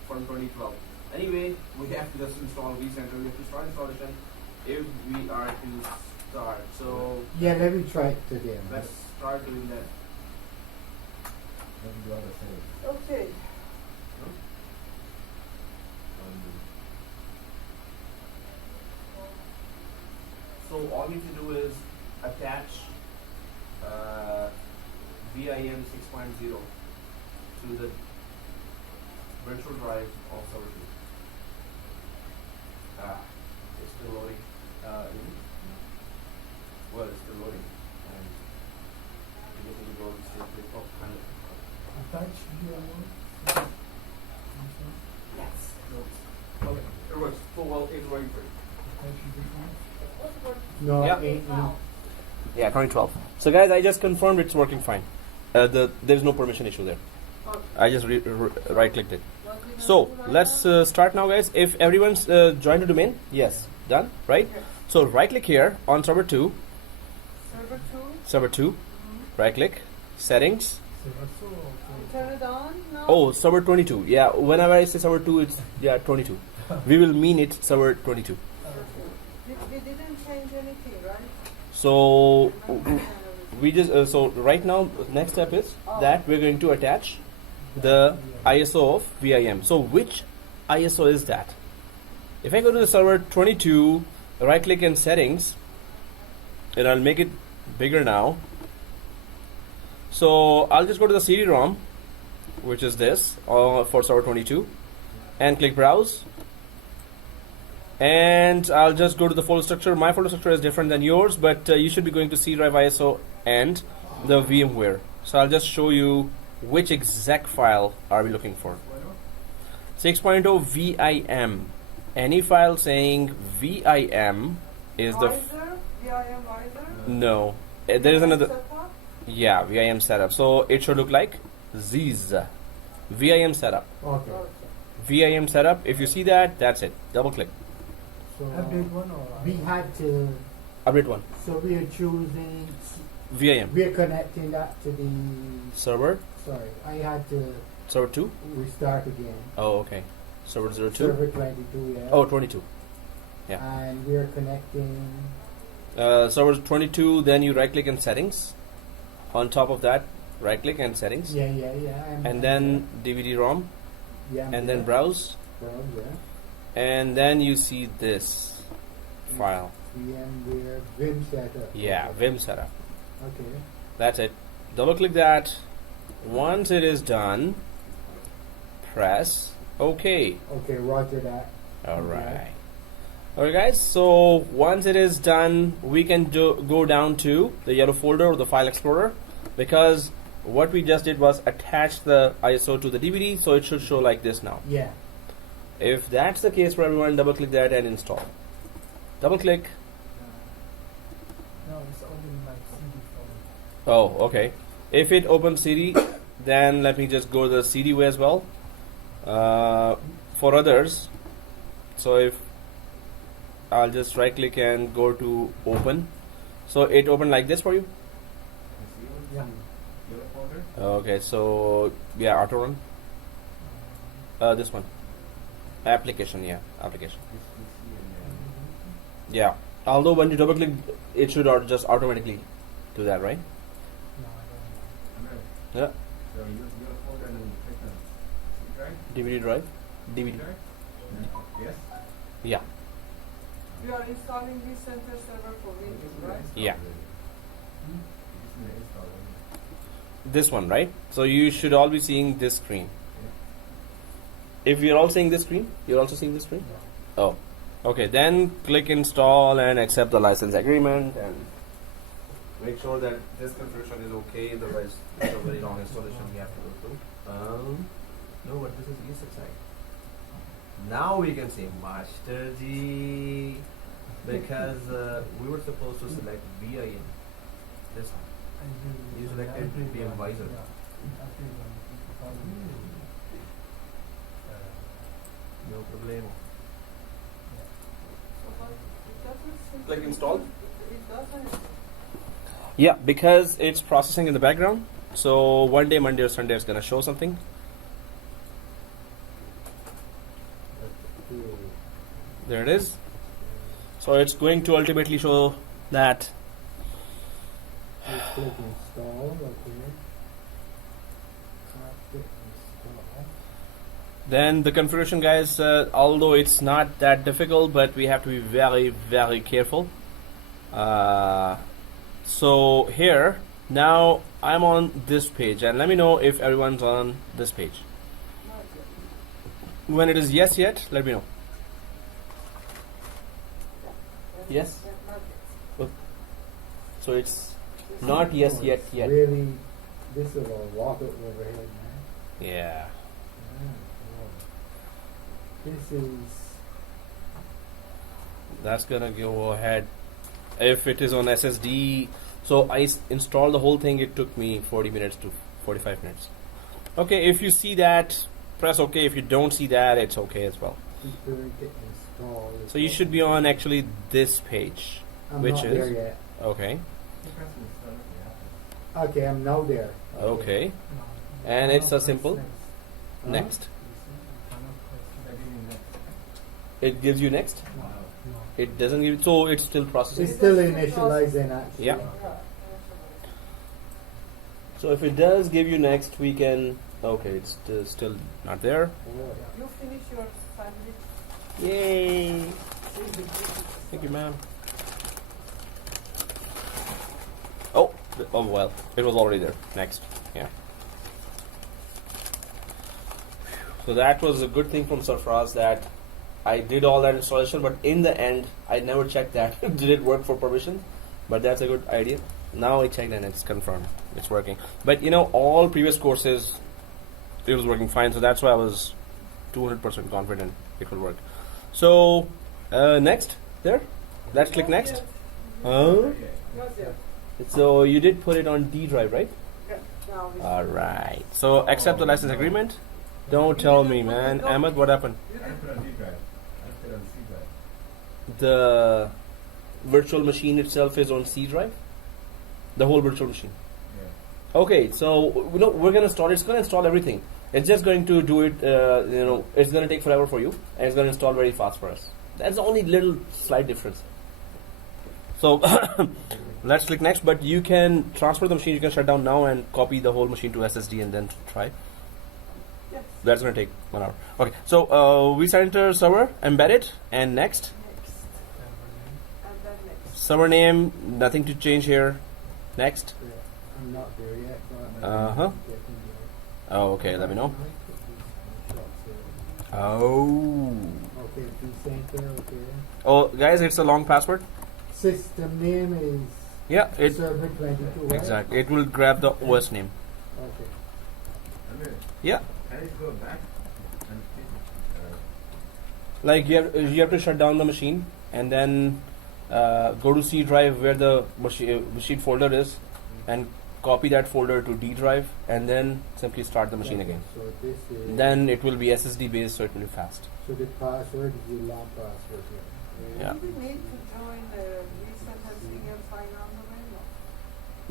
from 2012. Anyway, we have to just install vCenter. We have to start installation if we are to start. So Yeah, let me try it today. let's start doing that. Okay. So all we need to do is attach VIM 6.0 to the virtual drive of server 2. Okay, it works. Full well, it's working for No, Yeah. 8, Yeah, 2012. So guys, I just confirmed it's working fine. There's no permission issue there. I just right clicked it. So let's start now, guys. If everyone's joined the domain, yes, done, right? So right click here on server 2, Server 2. right click, settings. Turn it on now. Oh, server 22. Yeah, whenever I say server 2, it's 22. We will mean it server 22. We didn't change anything, right? So we just so right now next step is that we're going to attach the ISO of VIM. So which ISO is that? If I go to the server 22, right click in settings, and I'll make it bigger now. So I'll just go to the CD-ROM, which is this for server 22, and click browse. And I'll just go to the folder structure. My folder structure is different than yours, but you should be going to C drive ISO and the VMware. So I'll just show you which exact file are we looking for. 6.0 VIM. Any file saying VIM is the Visor? VIM visor? no. There is another. Setup? Yeah, VIM setup. So it should look like Z's. VIM setup. Okay. VIM setup. If you see that, that's it. Double click. So Update one or we had to, Update one. so we are choosing, VIM. we are connecting that to the, Server. sorry, I had to Server 2. restart again. Oh, okay. Server 02. Server 22, yeah. Oh, 22. Yeah. And we are connecting, Server 22. Then you right click in settings. On top of that, right click and settings. yeah. I'm And then DVD-ROM. yeah, And then browse. yeah. And then you see this file. VMware Vim setup. Yeah, Vim setup. Okay. That's it. Double click that. Once it is done, press OK. Okay, roger that. Alright. Alright guys, so once it is done, we can go down to the yellow folder or the file explorer, because what we just did was attach the ISO to the DVD, so it should show like this now. Yeah. If that's the case for everyone, double click that and install. Double click. no, it's only my CD phone. Oh, okay. If it opens CD, then let me just go the CD way as well. For others, so if I'll just right click and go to open, so it opened like this for you. Yeah. Okay, so yeah, auto run. This one, application. Yeah, application. Yeah. Although when you double click, it should just automatically do that, right? No, I don't know. Yeah. So you folder and click on C drive? DVD drive. DVD. Yes? Yeah. We are installing this center server for Windows, right? Yeah. It's in the install. This one, right? So you should all be seeing this screen. If you're all seeing this screen, you're also seeing this screen? Oh. Okay, then click install and accept the license agreement and make sure that this configuration is okay, otherwise it's a very long installation we have to go through. No, but this is ESX side. Now we can say Master G, because we were supposed to select VIM. This one. You selected VM visor. No problemo. So, but it doesn't seem Click to- install. It doesn't. Yeah, because it's processing in the background. So one day, Monday or Sunday, it's gonna show something. There it is. So it's going to ultimately show that. You click install, okay. Click install. Then the configuration, guys, although it's not that difficult, but we have to be very, very careful. So here, now I'm on this page, and let me know if everyone's on this page. Not yet. When it is yes yet, let me know. Yes? Yeah, not yet. So it's not yes yet yet. Really, this is a rocket overhead, man. Yeah. This is That's gonna go ahead. If it is on SSD, so I installed the whole thing. It took me 40 minutes to 45 minutes. Okay, if you see that, press OK. If you don't see that, it's okay as well. going to install. So you should be on actually this page, I'm which not is there yet. okay. You press and start up the app. Okay, I'm now there. Okay, No. and it's a simple Huh? next. That give me next. It gives you next. Wow. No. It doesn't give. So it's still processing. It's still initializing actually. Yeah. So if it does give you next, we can. Okay, it's still not there. You finish your sandwich. Yay! Thank you, ma'am. Oh, oh well, it was already there. Next, yeah. So that was a good thing from Surfraz that I did all that installation, but in the end, I never checked that did it work for permission. But that's a good idea. Now I checked and it's confirmed it's working. But you know, all previous courses, it was working fine. So that's why I was 200% confident it will work. So next, there. Let's click next. Not yet. So you did put it on D drive, right? Yeah. Now it's All right. So accept the license agreement. Don't tell me, man. Ahmed, what happened? I didn't put it on D drive. I put it on C drive. The virtual machine itself is on C drive. The whole virtual machine. Yeah. Okay. So we're gonna install. It's gonna install everything. It's just going to do it. It's gonna take forever for you, and it's gonna install very fast for us. That's the only little slight difference. So let's click next. But you can transfer the machine. You can shut down now and copy the whole machine to SSD and then try. Yes. That's gonna take 1 hour. Okay. So vCenter server embedded and next Next. And then next. server name. Nothing to change here. Next. Yeah, I'm not there yet. But Uh-huh. I'm getting there. Oh, okay. Let me know. I put these screenshots here. Oh. Okay, vCenter, okay. Oh, guys, it's a long password. System name is Yeah. It server 22, right? exactly. It will grab the OS name. Okay. Amir, Yeah. can I just go back and Like you have to shut down the machine and then go to C drive where the machine folder is and copy that folder to D drive and then simply start the machine Okay, again. So this is. Then it will be SSD based, so it will be fast. So the password is the long password here. Yeah. Do we need to join the vCenter thing and sign on the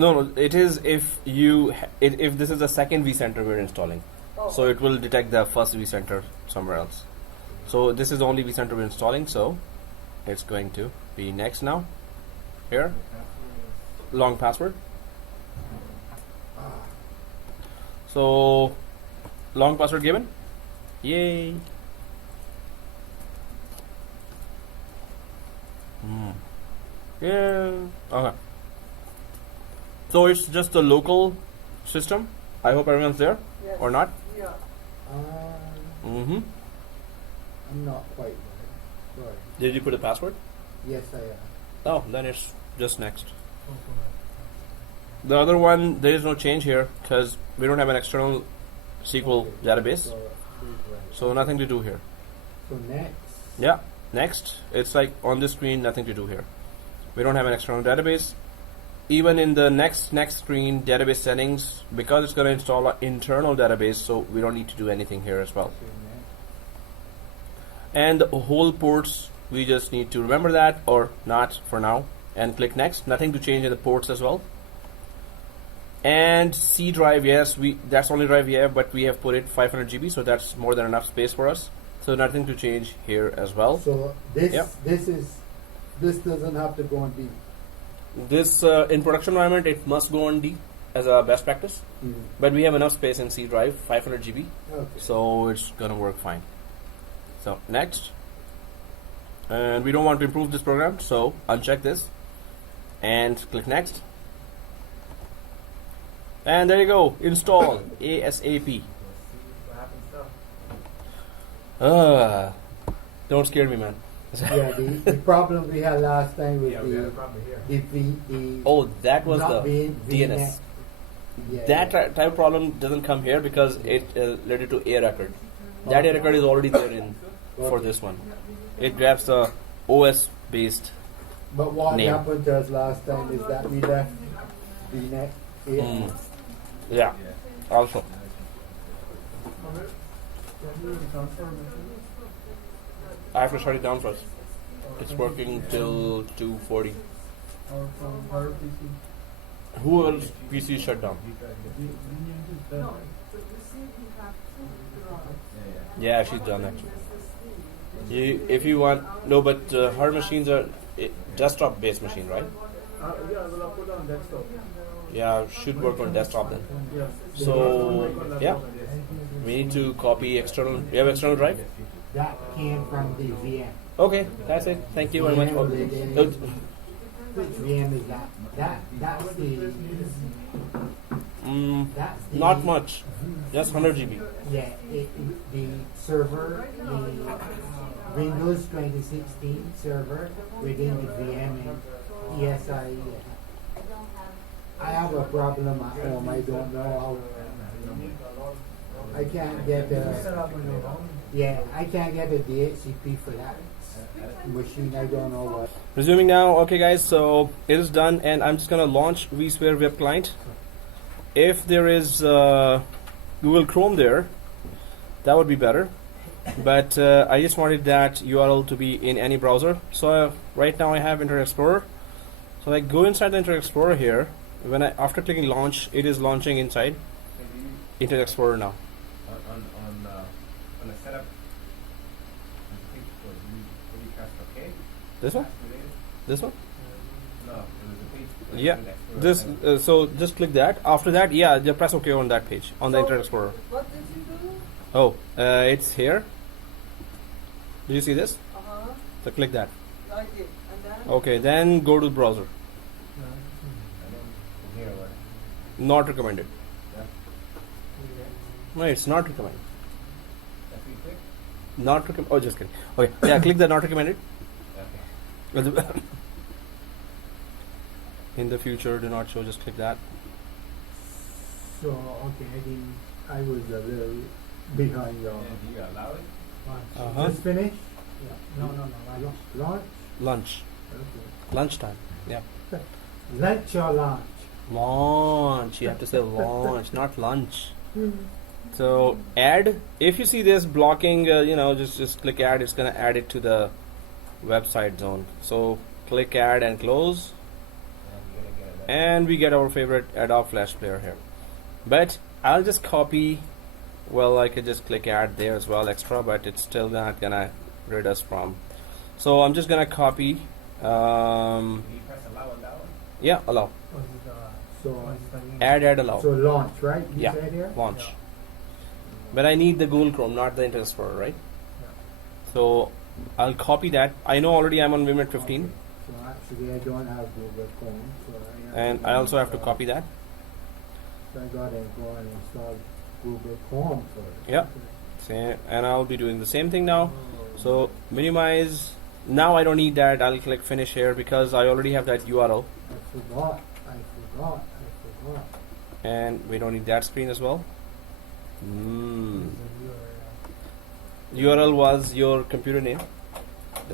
mail? No, it is if if this is the second vCenter we're installing, Oh. so it will detect the first vCenter somewhere else. So this is the only vCenter we're installing, so it's going to be next now. Here, long password. So long password given. Yay. Yeah. Okay. So it's just a local system. I hope everyone's there Yes. or not. Yeah. Mm-hmm. I'm not quite there. Sorry. Did you put a password? Yes, I am. Oh, then it's just next. Also, The other one, there is no change here because we don't have an external SQL Okay, database, So, this one. so nothing to do here. So next. Yeah, next. It's like on this screen, nothing to do here. We don't have an external database. Even in the next screen, database settings, because it's going to install an internal database, so we don't need to do anything here as well. Okay, next. And the whole ports, we just need to remember that or not for now, and click next. Nothing to change in the ports as well. And C drive, yes, that's the only drive we have, but we have put it 500 GB, so that's more than enough space for us. So nothing to change here as well. So this Yep. this doesn't have to go on D. This in production environment, it must go on D as a best practice, but we have enough space in C drive, 500 GB, Okay. so it's gonna work fine. So next, and we don't want to improve this program, so uncheck this and click next. And there you go, install ASAP. see what happens now. Don't scare me, man. Yeah, the problem we had last time with Yeah, we had a problem here. the Oh, that was not the being DNS. Yeah, That yeah. type of problem doesn't come here because it related to A record. That A record is already there in for Okay. this one. It grabs the OS based. But what Name. happened to us last time is that we left the net. Yeah. Mm. Yeah. Also. I have to shut it down first. It's working till 2:40. Or from her PC. Who else PC shut down? No, to receive you have to run. Yeah, she's done actually. If you want, no, but her machines are desktop based machine, right? Yeah, well, I'll put on desktop. Yeah, should work on desktop then. Yeah. So yeah, we need to copy external. You have external drive? That came from the VM. Okay, that's it. Thank you very much. Oh, Which VM is that? That's the that's the not much, just 100 GB. Yeah, the server, the Windows 2016 server within the VM and ESIE. I don't have. I have a problem at home. I don't know how. I can't get a. Yeah, I can't get a DHCP for that machine. I don't know what. Resuming now. Okay, guys. So it is done, and I'm just gonna launch Vsphere web client. If there is Google Chrome there, that would be better. But I just wanted that URL to be in any browser. So right now I have Internet Explorer. So I go inside the Internet Explorer here. When after clicking launch, it is launching inside Internet Explorer now. On the setup, click for Vcast OK. This one? This one? No, there was a page. Yeah. This. So just click that. After that, yeah, just press OK on that page on the So, Internet Explorer. What did you do? Oh, it's here. Do you see this? Uh-huh. So click that. I did. And then? Okay, then go to the browser. Here, what? Not recommended. Yeah. No, it's not recommended. That's what you click? Not recommended. Oh, just kidding. Okay, yeah, click the not recommended. Okay. In the future, do not show. Just click that. So okay, I was a little behind your. And do you allow it? Uh-huh. Just finish? No. Launch? Lunch. Okay. Lunchtime. Yeah. Lunch or launch? Launch. You have to say launch, not lunch. So add. If you see this blocking, just click add. It's gonna add it to the website zone. So click add and close, and we get our favorite Adobe Flash Player here. But I'll just copy. Well, I could just click add there as well, extra, but it's still not gonna rid us from. So I'm just gonna copy. Do you press allow on that one? Yeah, allow. So Add allow. so launch, right? You Yeah. said here? Launch. But I need the Google Chrome, not the Internet Explorer, right? So I'll copy that. I know already I'm on Vmware 15, So actually I don't have Google Chrome, so and I also have to copy that. So I gotta go and install Google Chrome first. Yeah. And I'll be doing the same thing now. So minimize. Now I don't need that. I'll click finish here because I already have that URL, I forgot. and we don't need that screen as well. URL was your computer name.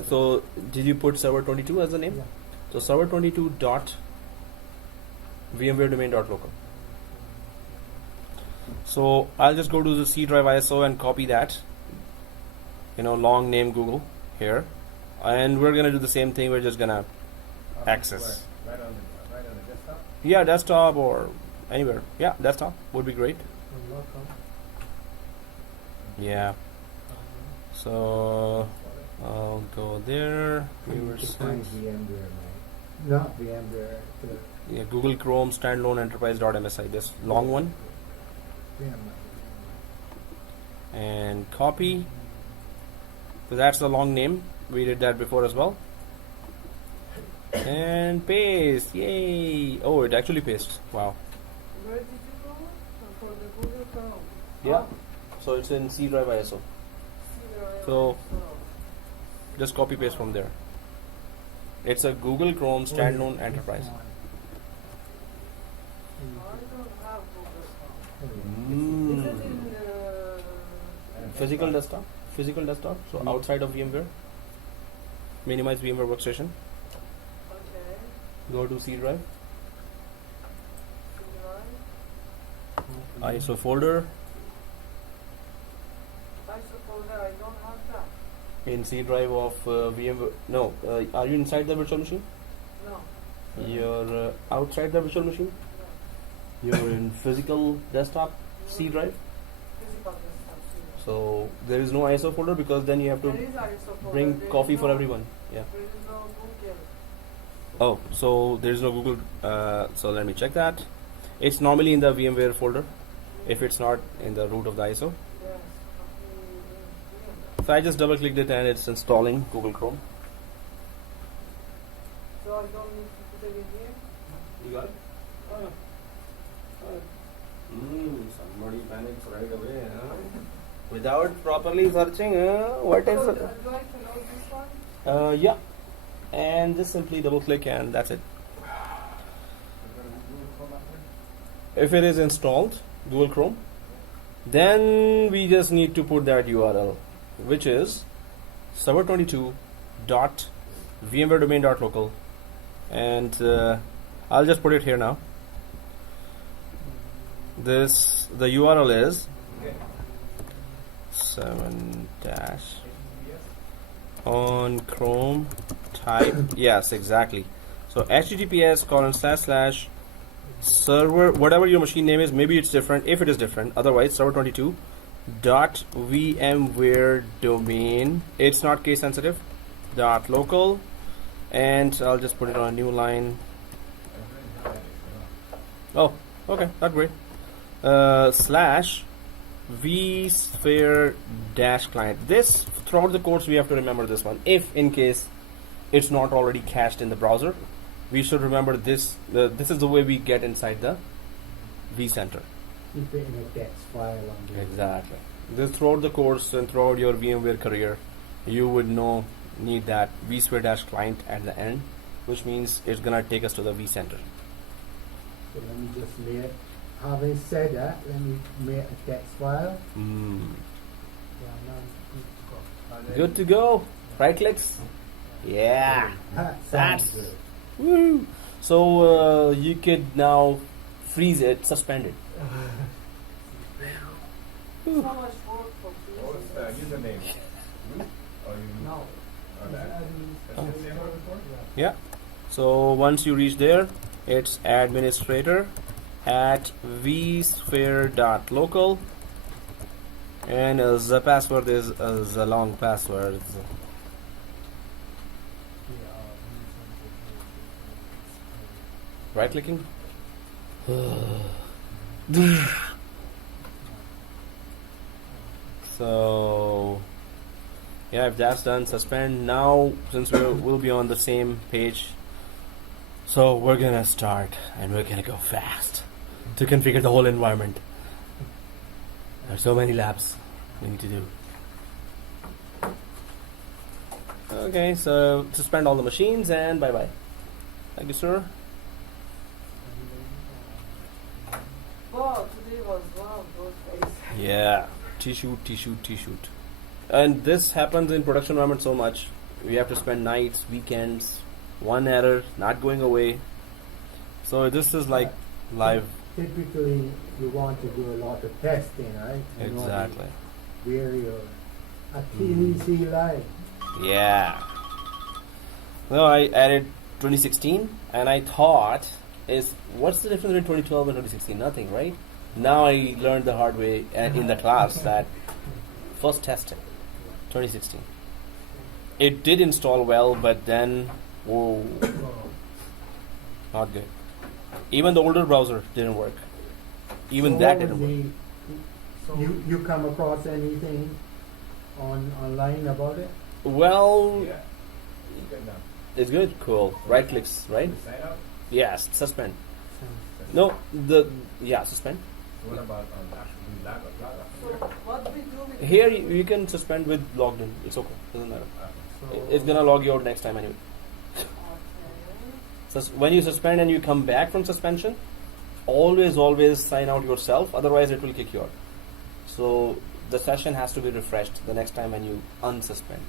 So did you put server 22 as the name? Yeah. So server 22 dot VMware domain dot local. So I'll just go to the C drive ISO and copy that. Long name Google here, and we're gonna do the same thing. We're just gonna access. Right on the desktop? Yeah, desktop or anywhere. Yeah, desktop would be great. Yeah. So I'll go there. You should find VMware, man. Not VMware. Yeah, Google Chrome standalone enterprise.msi. This long one, and copy. So that's the long name. We did that before as well. And paste. Yay! Oh, it actually pastes. Wow. Where did you go? For the Google Chrome. Yeah. So it's in C drive ISO. See where I So- am. Just copy paste from there. It's a Google Chrome standalone enterprise. don't have Google. Mm. Is it in Physical desktop. Physical desktop. So Mm. outside of VMware. Minimize VMware workstation. okay, Go to C drive. right? ISO folder. I suppose that I don't have that. In C drive of VMware. No. Are you inside the virtual machine? No, You're outside the virtual machine. no. You're in physical desktop C drive. Physical desktop. zero. So there is no ISO folder because then you have to There is ISO folder, bring there is coffee for no- everyone. Yeah. There is no Google. Oh, so there is no Google. So let me check that. It's normally in the VMware folder if it's not in the root of the ISO. Yes. So I just double clicked it and it's installing Google Chrome. So I don't need to put it in here. You got it? Oh. Somebody panics right away. Huh? Without properly searching, what is So it? do I close this one? Yeah. And just simply double click and that's it. If it is installed, Google Chrome, then we just need to put that URL, which is server22.vmwaredomain.local, and I'll just put it here now. The URL is 7 dash on Chrome type. Yes, exactly. So https:// server, whatever your machine name is, maybe it's different. If it is different, otherwise server22.vmware domain, it's not case sensitive, .local, and I'll just put it on a new line. Oh, okay, that's great. Slash Vsphere dash client. This, throughout the course we have to remember this one. If in case it's not already cached in the browser, we should remember this. This is the way we get inside the vCenter. Keep it in a text file on the Exactly. This throughout the course and throughout your VMware career, you would need that vSphere dash client at the end, which means it's gonna take us to the vCenter. So let me just make, having said that, let me make a text file. Mm. Yeah, now it's good to go. Good to go. Right clicks. Yeah. That That's sounds good. woo. So you could now freeze it, suspend it. So much work for What's the username? Or you Now, or that? That's the same one before? Yeah. So once you reach there, it's administrator at vsphere.local, and the password is the long password. Right clicking. So yeah, if that's done, suspend. Now since we'll be on the same page, so we're gonna start and we're gonna go fast to configure the whole environment. There's so many labs we need to do. Okay, so suspend all the machines and bye bye. Thank you, sir. Wow, today was one of those days. Yeah, T-shoot. And this happens in production environment so much. We have to spend nights, weekends, one error not going away. So this is like live. Typically, you want to do a lot of testing, right? You want to Exactly. Where you're a TVC live. Yeah. No, I added 2016 and I thought what's the difference between 2012 and 2016? Nothing, right? Now I learned the hard way in the class that first testing 2016. It did install well, but then whoa, not good. Even the older browser didn't work. Even So that what didn't was work. So You come across anything online about it? Well, Yeah. Good now. it's good. Cool. Right clicks, right? Sign up. Yes. Suspend. That's No. Suspend. So what about actually log out? So what we do with Here you can suspend with logged in. It's okay. Doesn't matter. It's gonna log you out next time anyway. Okay. So when you suspend and you come back from suspension, always sign out yourself, otherwise it will kick you out. So the session has to be refreshed the next time when you unsuspend.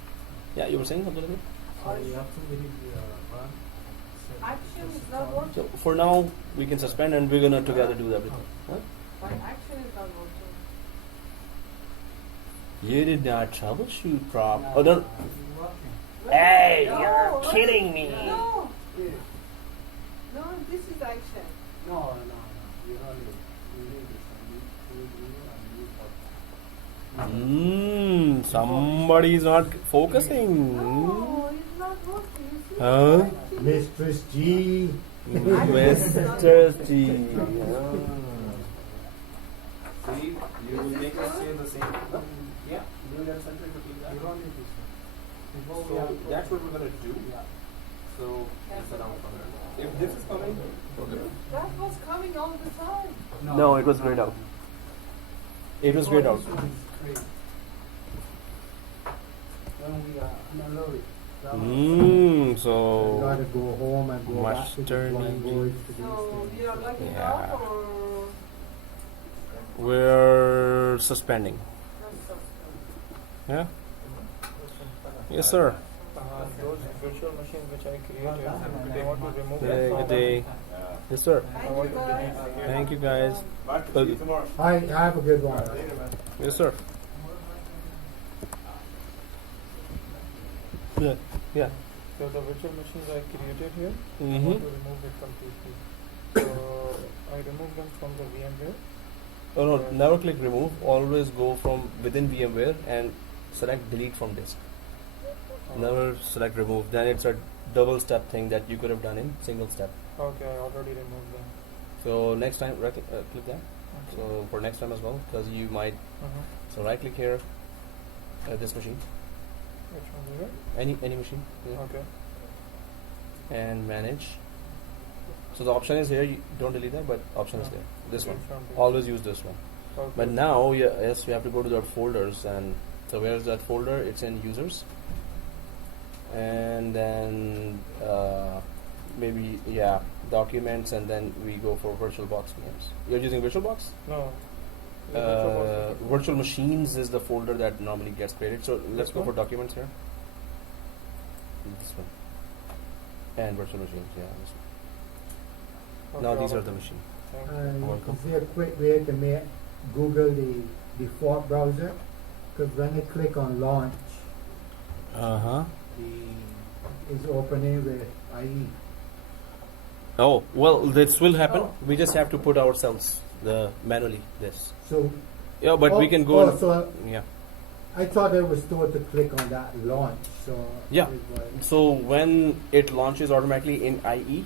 Yeah, you were saying something? So you have to really run. Action is not working. So for now we can suspend and we're gonna together do everything. Huh? My action is not working. You did not troubleshoot prop. Oh no! Wait, Hey, no, you're wait. kidding me. No. No, this is action. No. You only need this and you Somebody's not focusing. No, it's not working. You see? Huh? Mistress G. Mr. G. See, you make us say the same. No? Yeah, you get centric to keep that. You don't need this one. Before we So have to- that's what we're gonna do. Yeah. So it's an outcome. If this is coming, okay. That was coming all the time. No, it was grayed out. It was grayed out. This one is great. When we are unload it. that one- You So gotta go home and go back to the Master drawing Ninja. boards to do So things. we are locking Yeah. up or we're suspending. not suspend? Yeah. Yes, sir. Those virtual machines which I created, they want to remove Good them day. from Good day. Yes, sir. Thank you guys. Thank you, guys. See you tomorrow. Hi, have a good one. Later, man. Yes, sir. Yeah. Yeah. So the virtual machines I created here, I Mm-hmm. want to remove it completely. So I remove them from the VMware. Oh no, never click remove. Always go from within VMware and select delete from disk. Never select remove. Then it's a double step thing that you could have done in single step. Okay, I already removed them. So next time, click that. Okay. So for next time as well, because you might. Uh-huh. So right click here. This machine, Which one is it? any machine, yeah. Okay. And manage. So the option is here. You don't delete that, but option is there. This one. Which one? Always use this one. Okay. But now, yes, you have to go to the folders, and so where's that folder? It's in users, and then maybe documents, and then we go for VirtualBox names. You're using VirtualBox? No. The virtual box Virtual machines is the folder that normally gets created. So let's This go for one? documents here. This one. And virtual machines, yeah. This one. is- Now okay, these I'll- are the machines. Thank you. Welcome. Is there a quick way to make Google the default browser? Because when I click on launch, Uh-huh. is opening with IE. Oh, well, this will happen. Oh. We just have to put ourselves manually this. So Yeah, but we can go. So Yeah. I thought I was told to click on that launch. So Yeah. it was- So when it launches automatically in IE,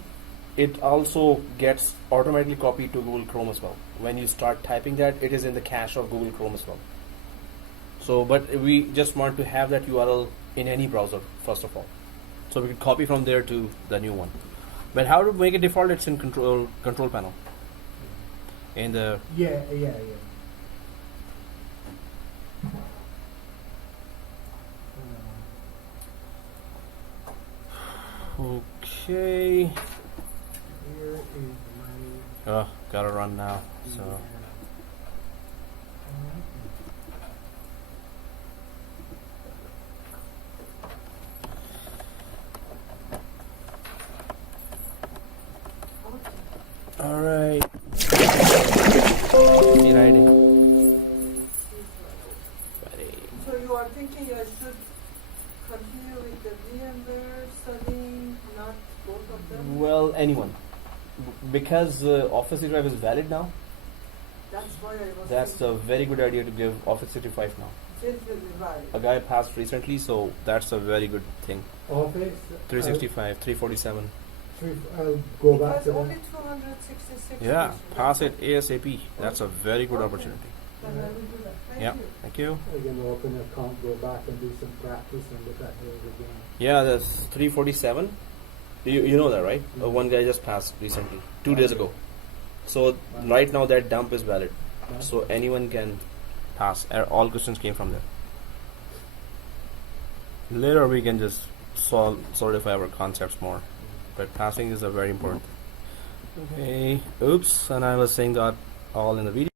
it also gets automatically copied to Google Chrome as well. When you start typing that, it is in the cache of Google Chrome as well. So, but we just want to have that URL in any browser first of all, so we can copy from there to the new one. But how to make it default? It's in control panel. In the yeah. okay. Here is my. Oh, gotta run now. So. All right. Ready. So you are thinking I should continue with the VMware studying, not both of them? Well, anyone, because Office 365 is valid now. That's why I was That's a thinking very good idea to give Office 365 now. this will be valid. A guy passed recently, so that's a very good thing. Office. 365, 347. I'll go back Because to only that. 266 Yeah, questions. pass it ASAP. That's a very good opportunity. Then I will do that. Thank Yeah, you. thank you. I'm gonna open an account, go back and do some practice and look at those again. Yeah, that's 347. You know that, right? One guy just passed recently, 2 days ago. So right now that dump is valid. So anyone can pass. All questions came from there. Later we can just solidify our concepts more. But passing is a very important thing. Okay, oops, and I was saying that all in the video.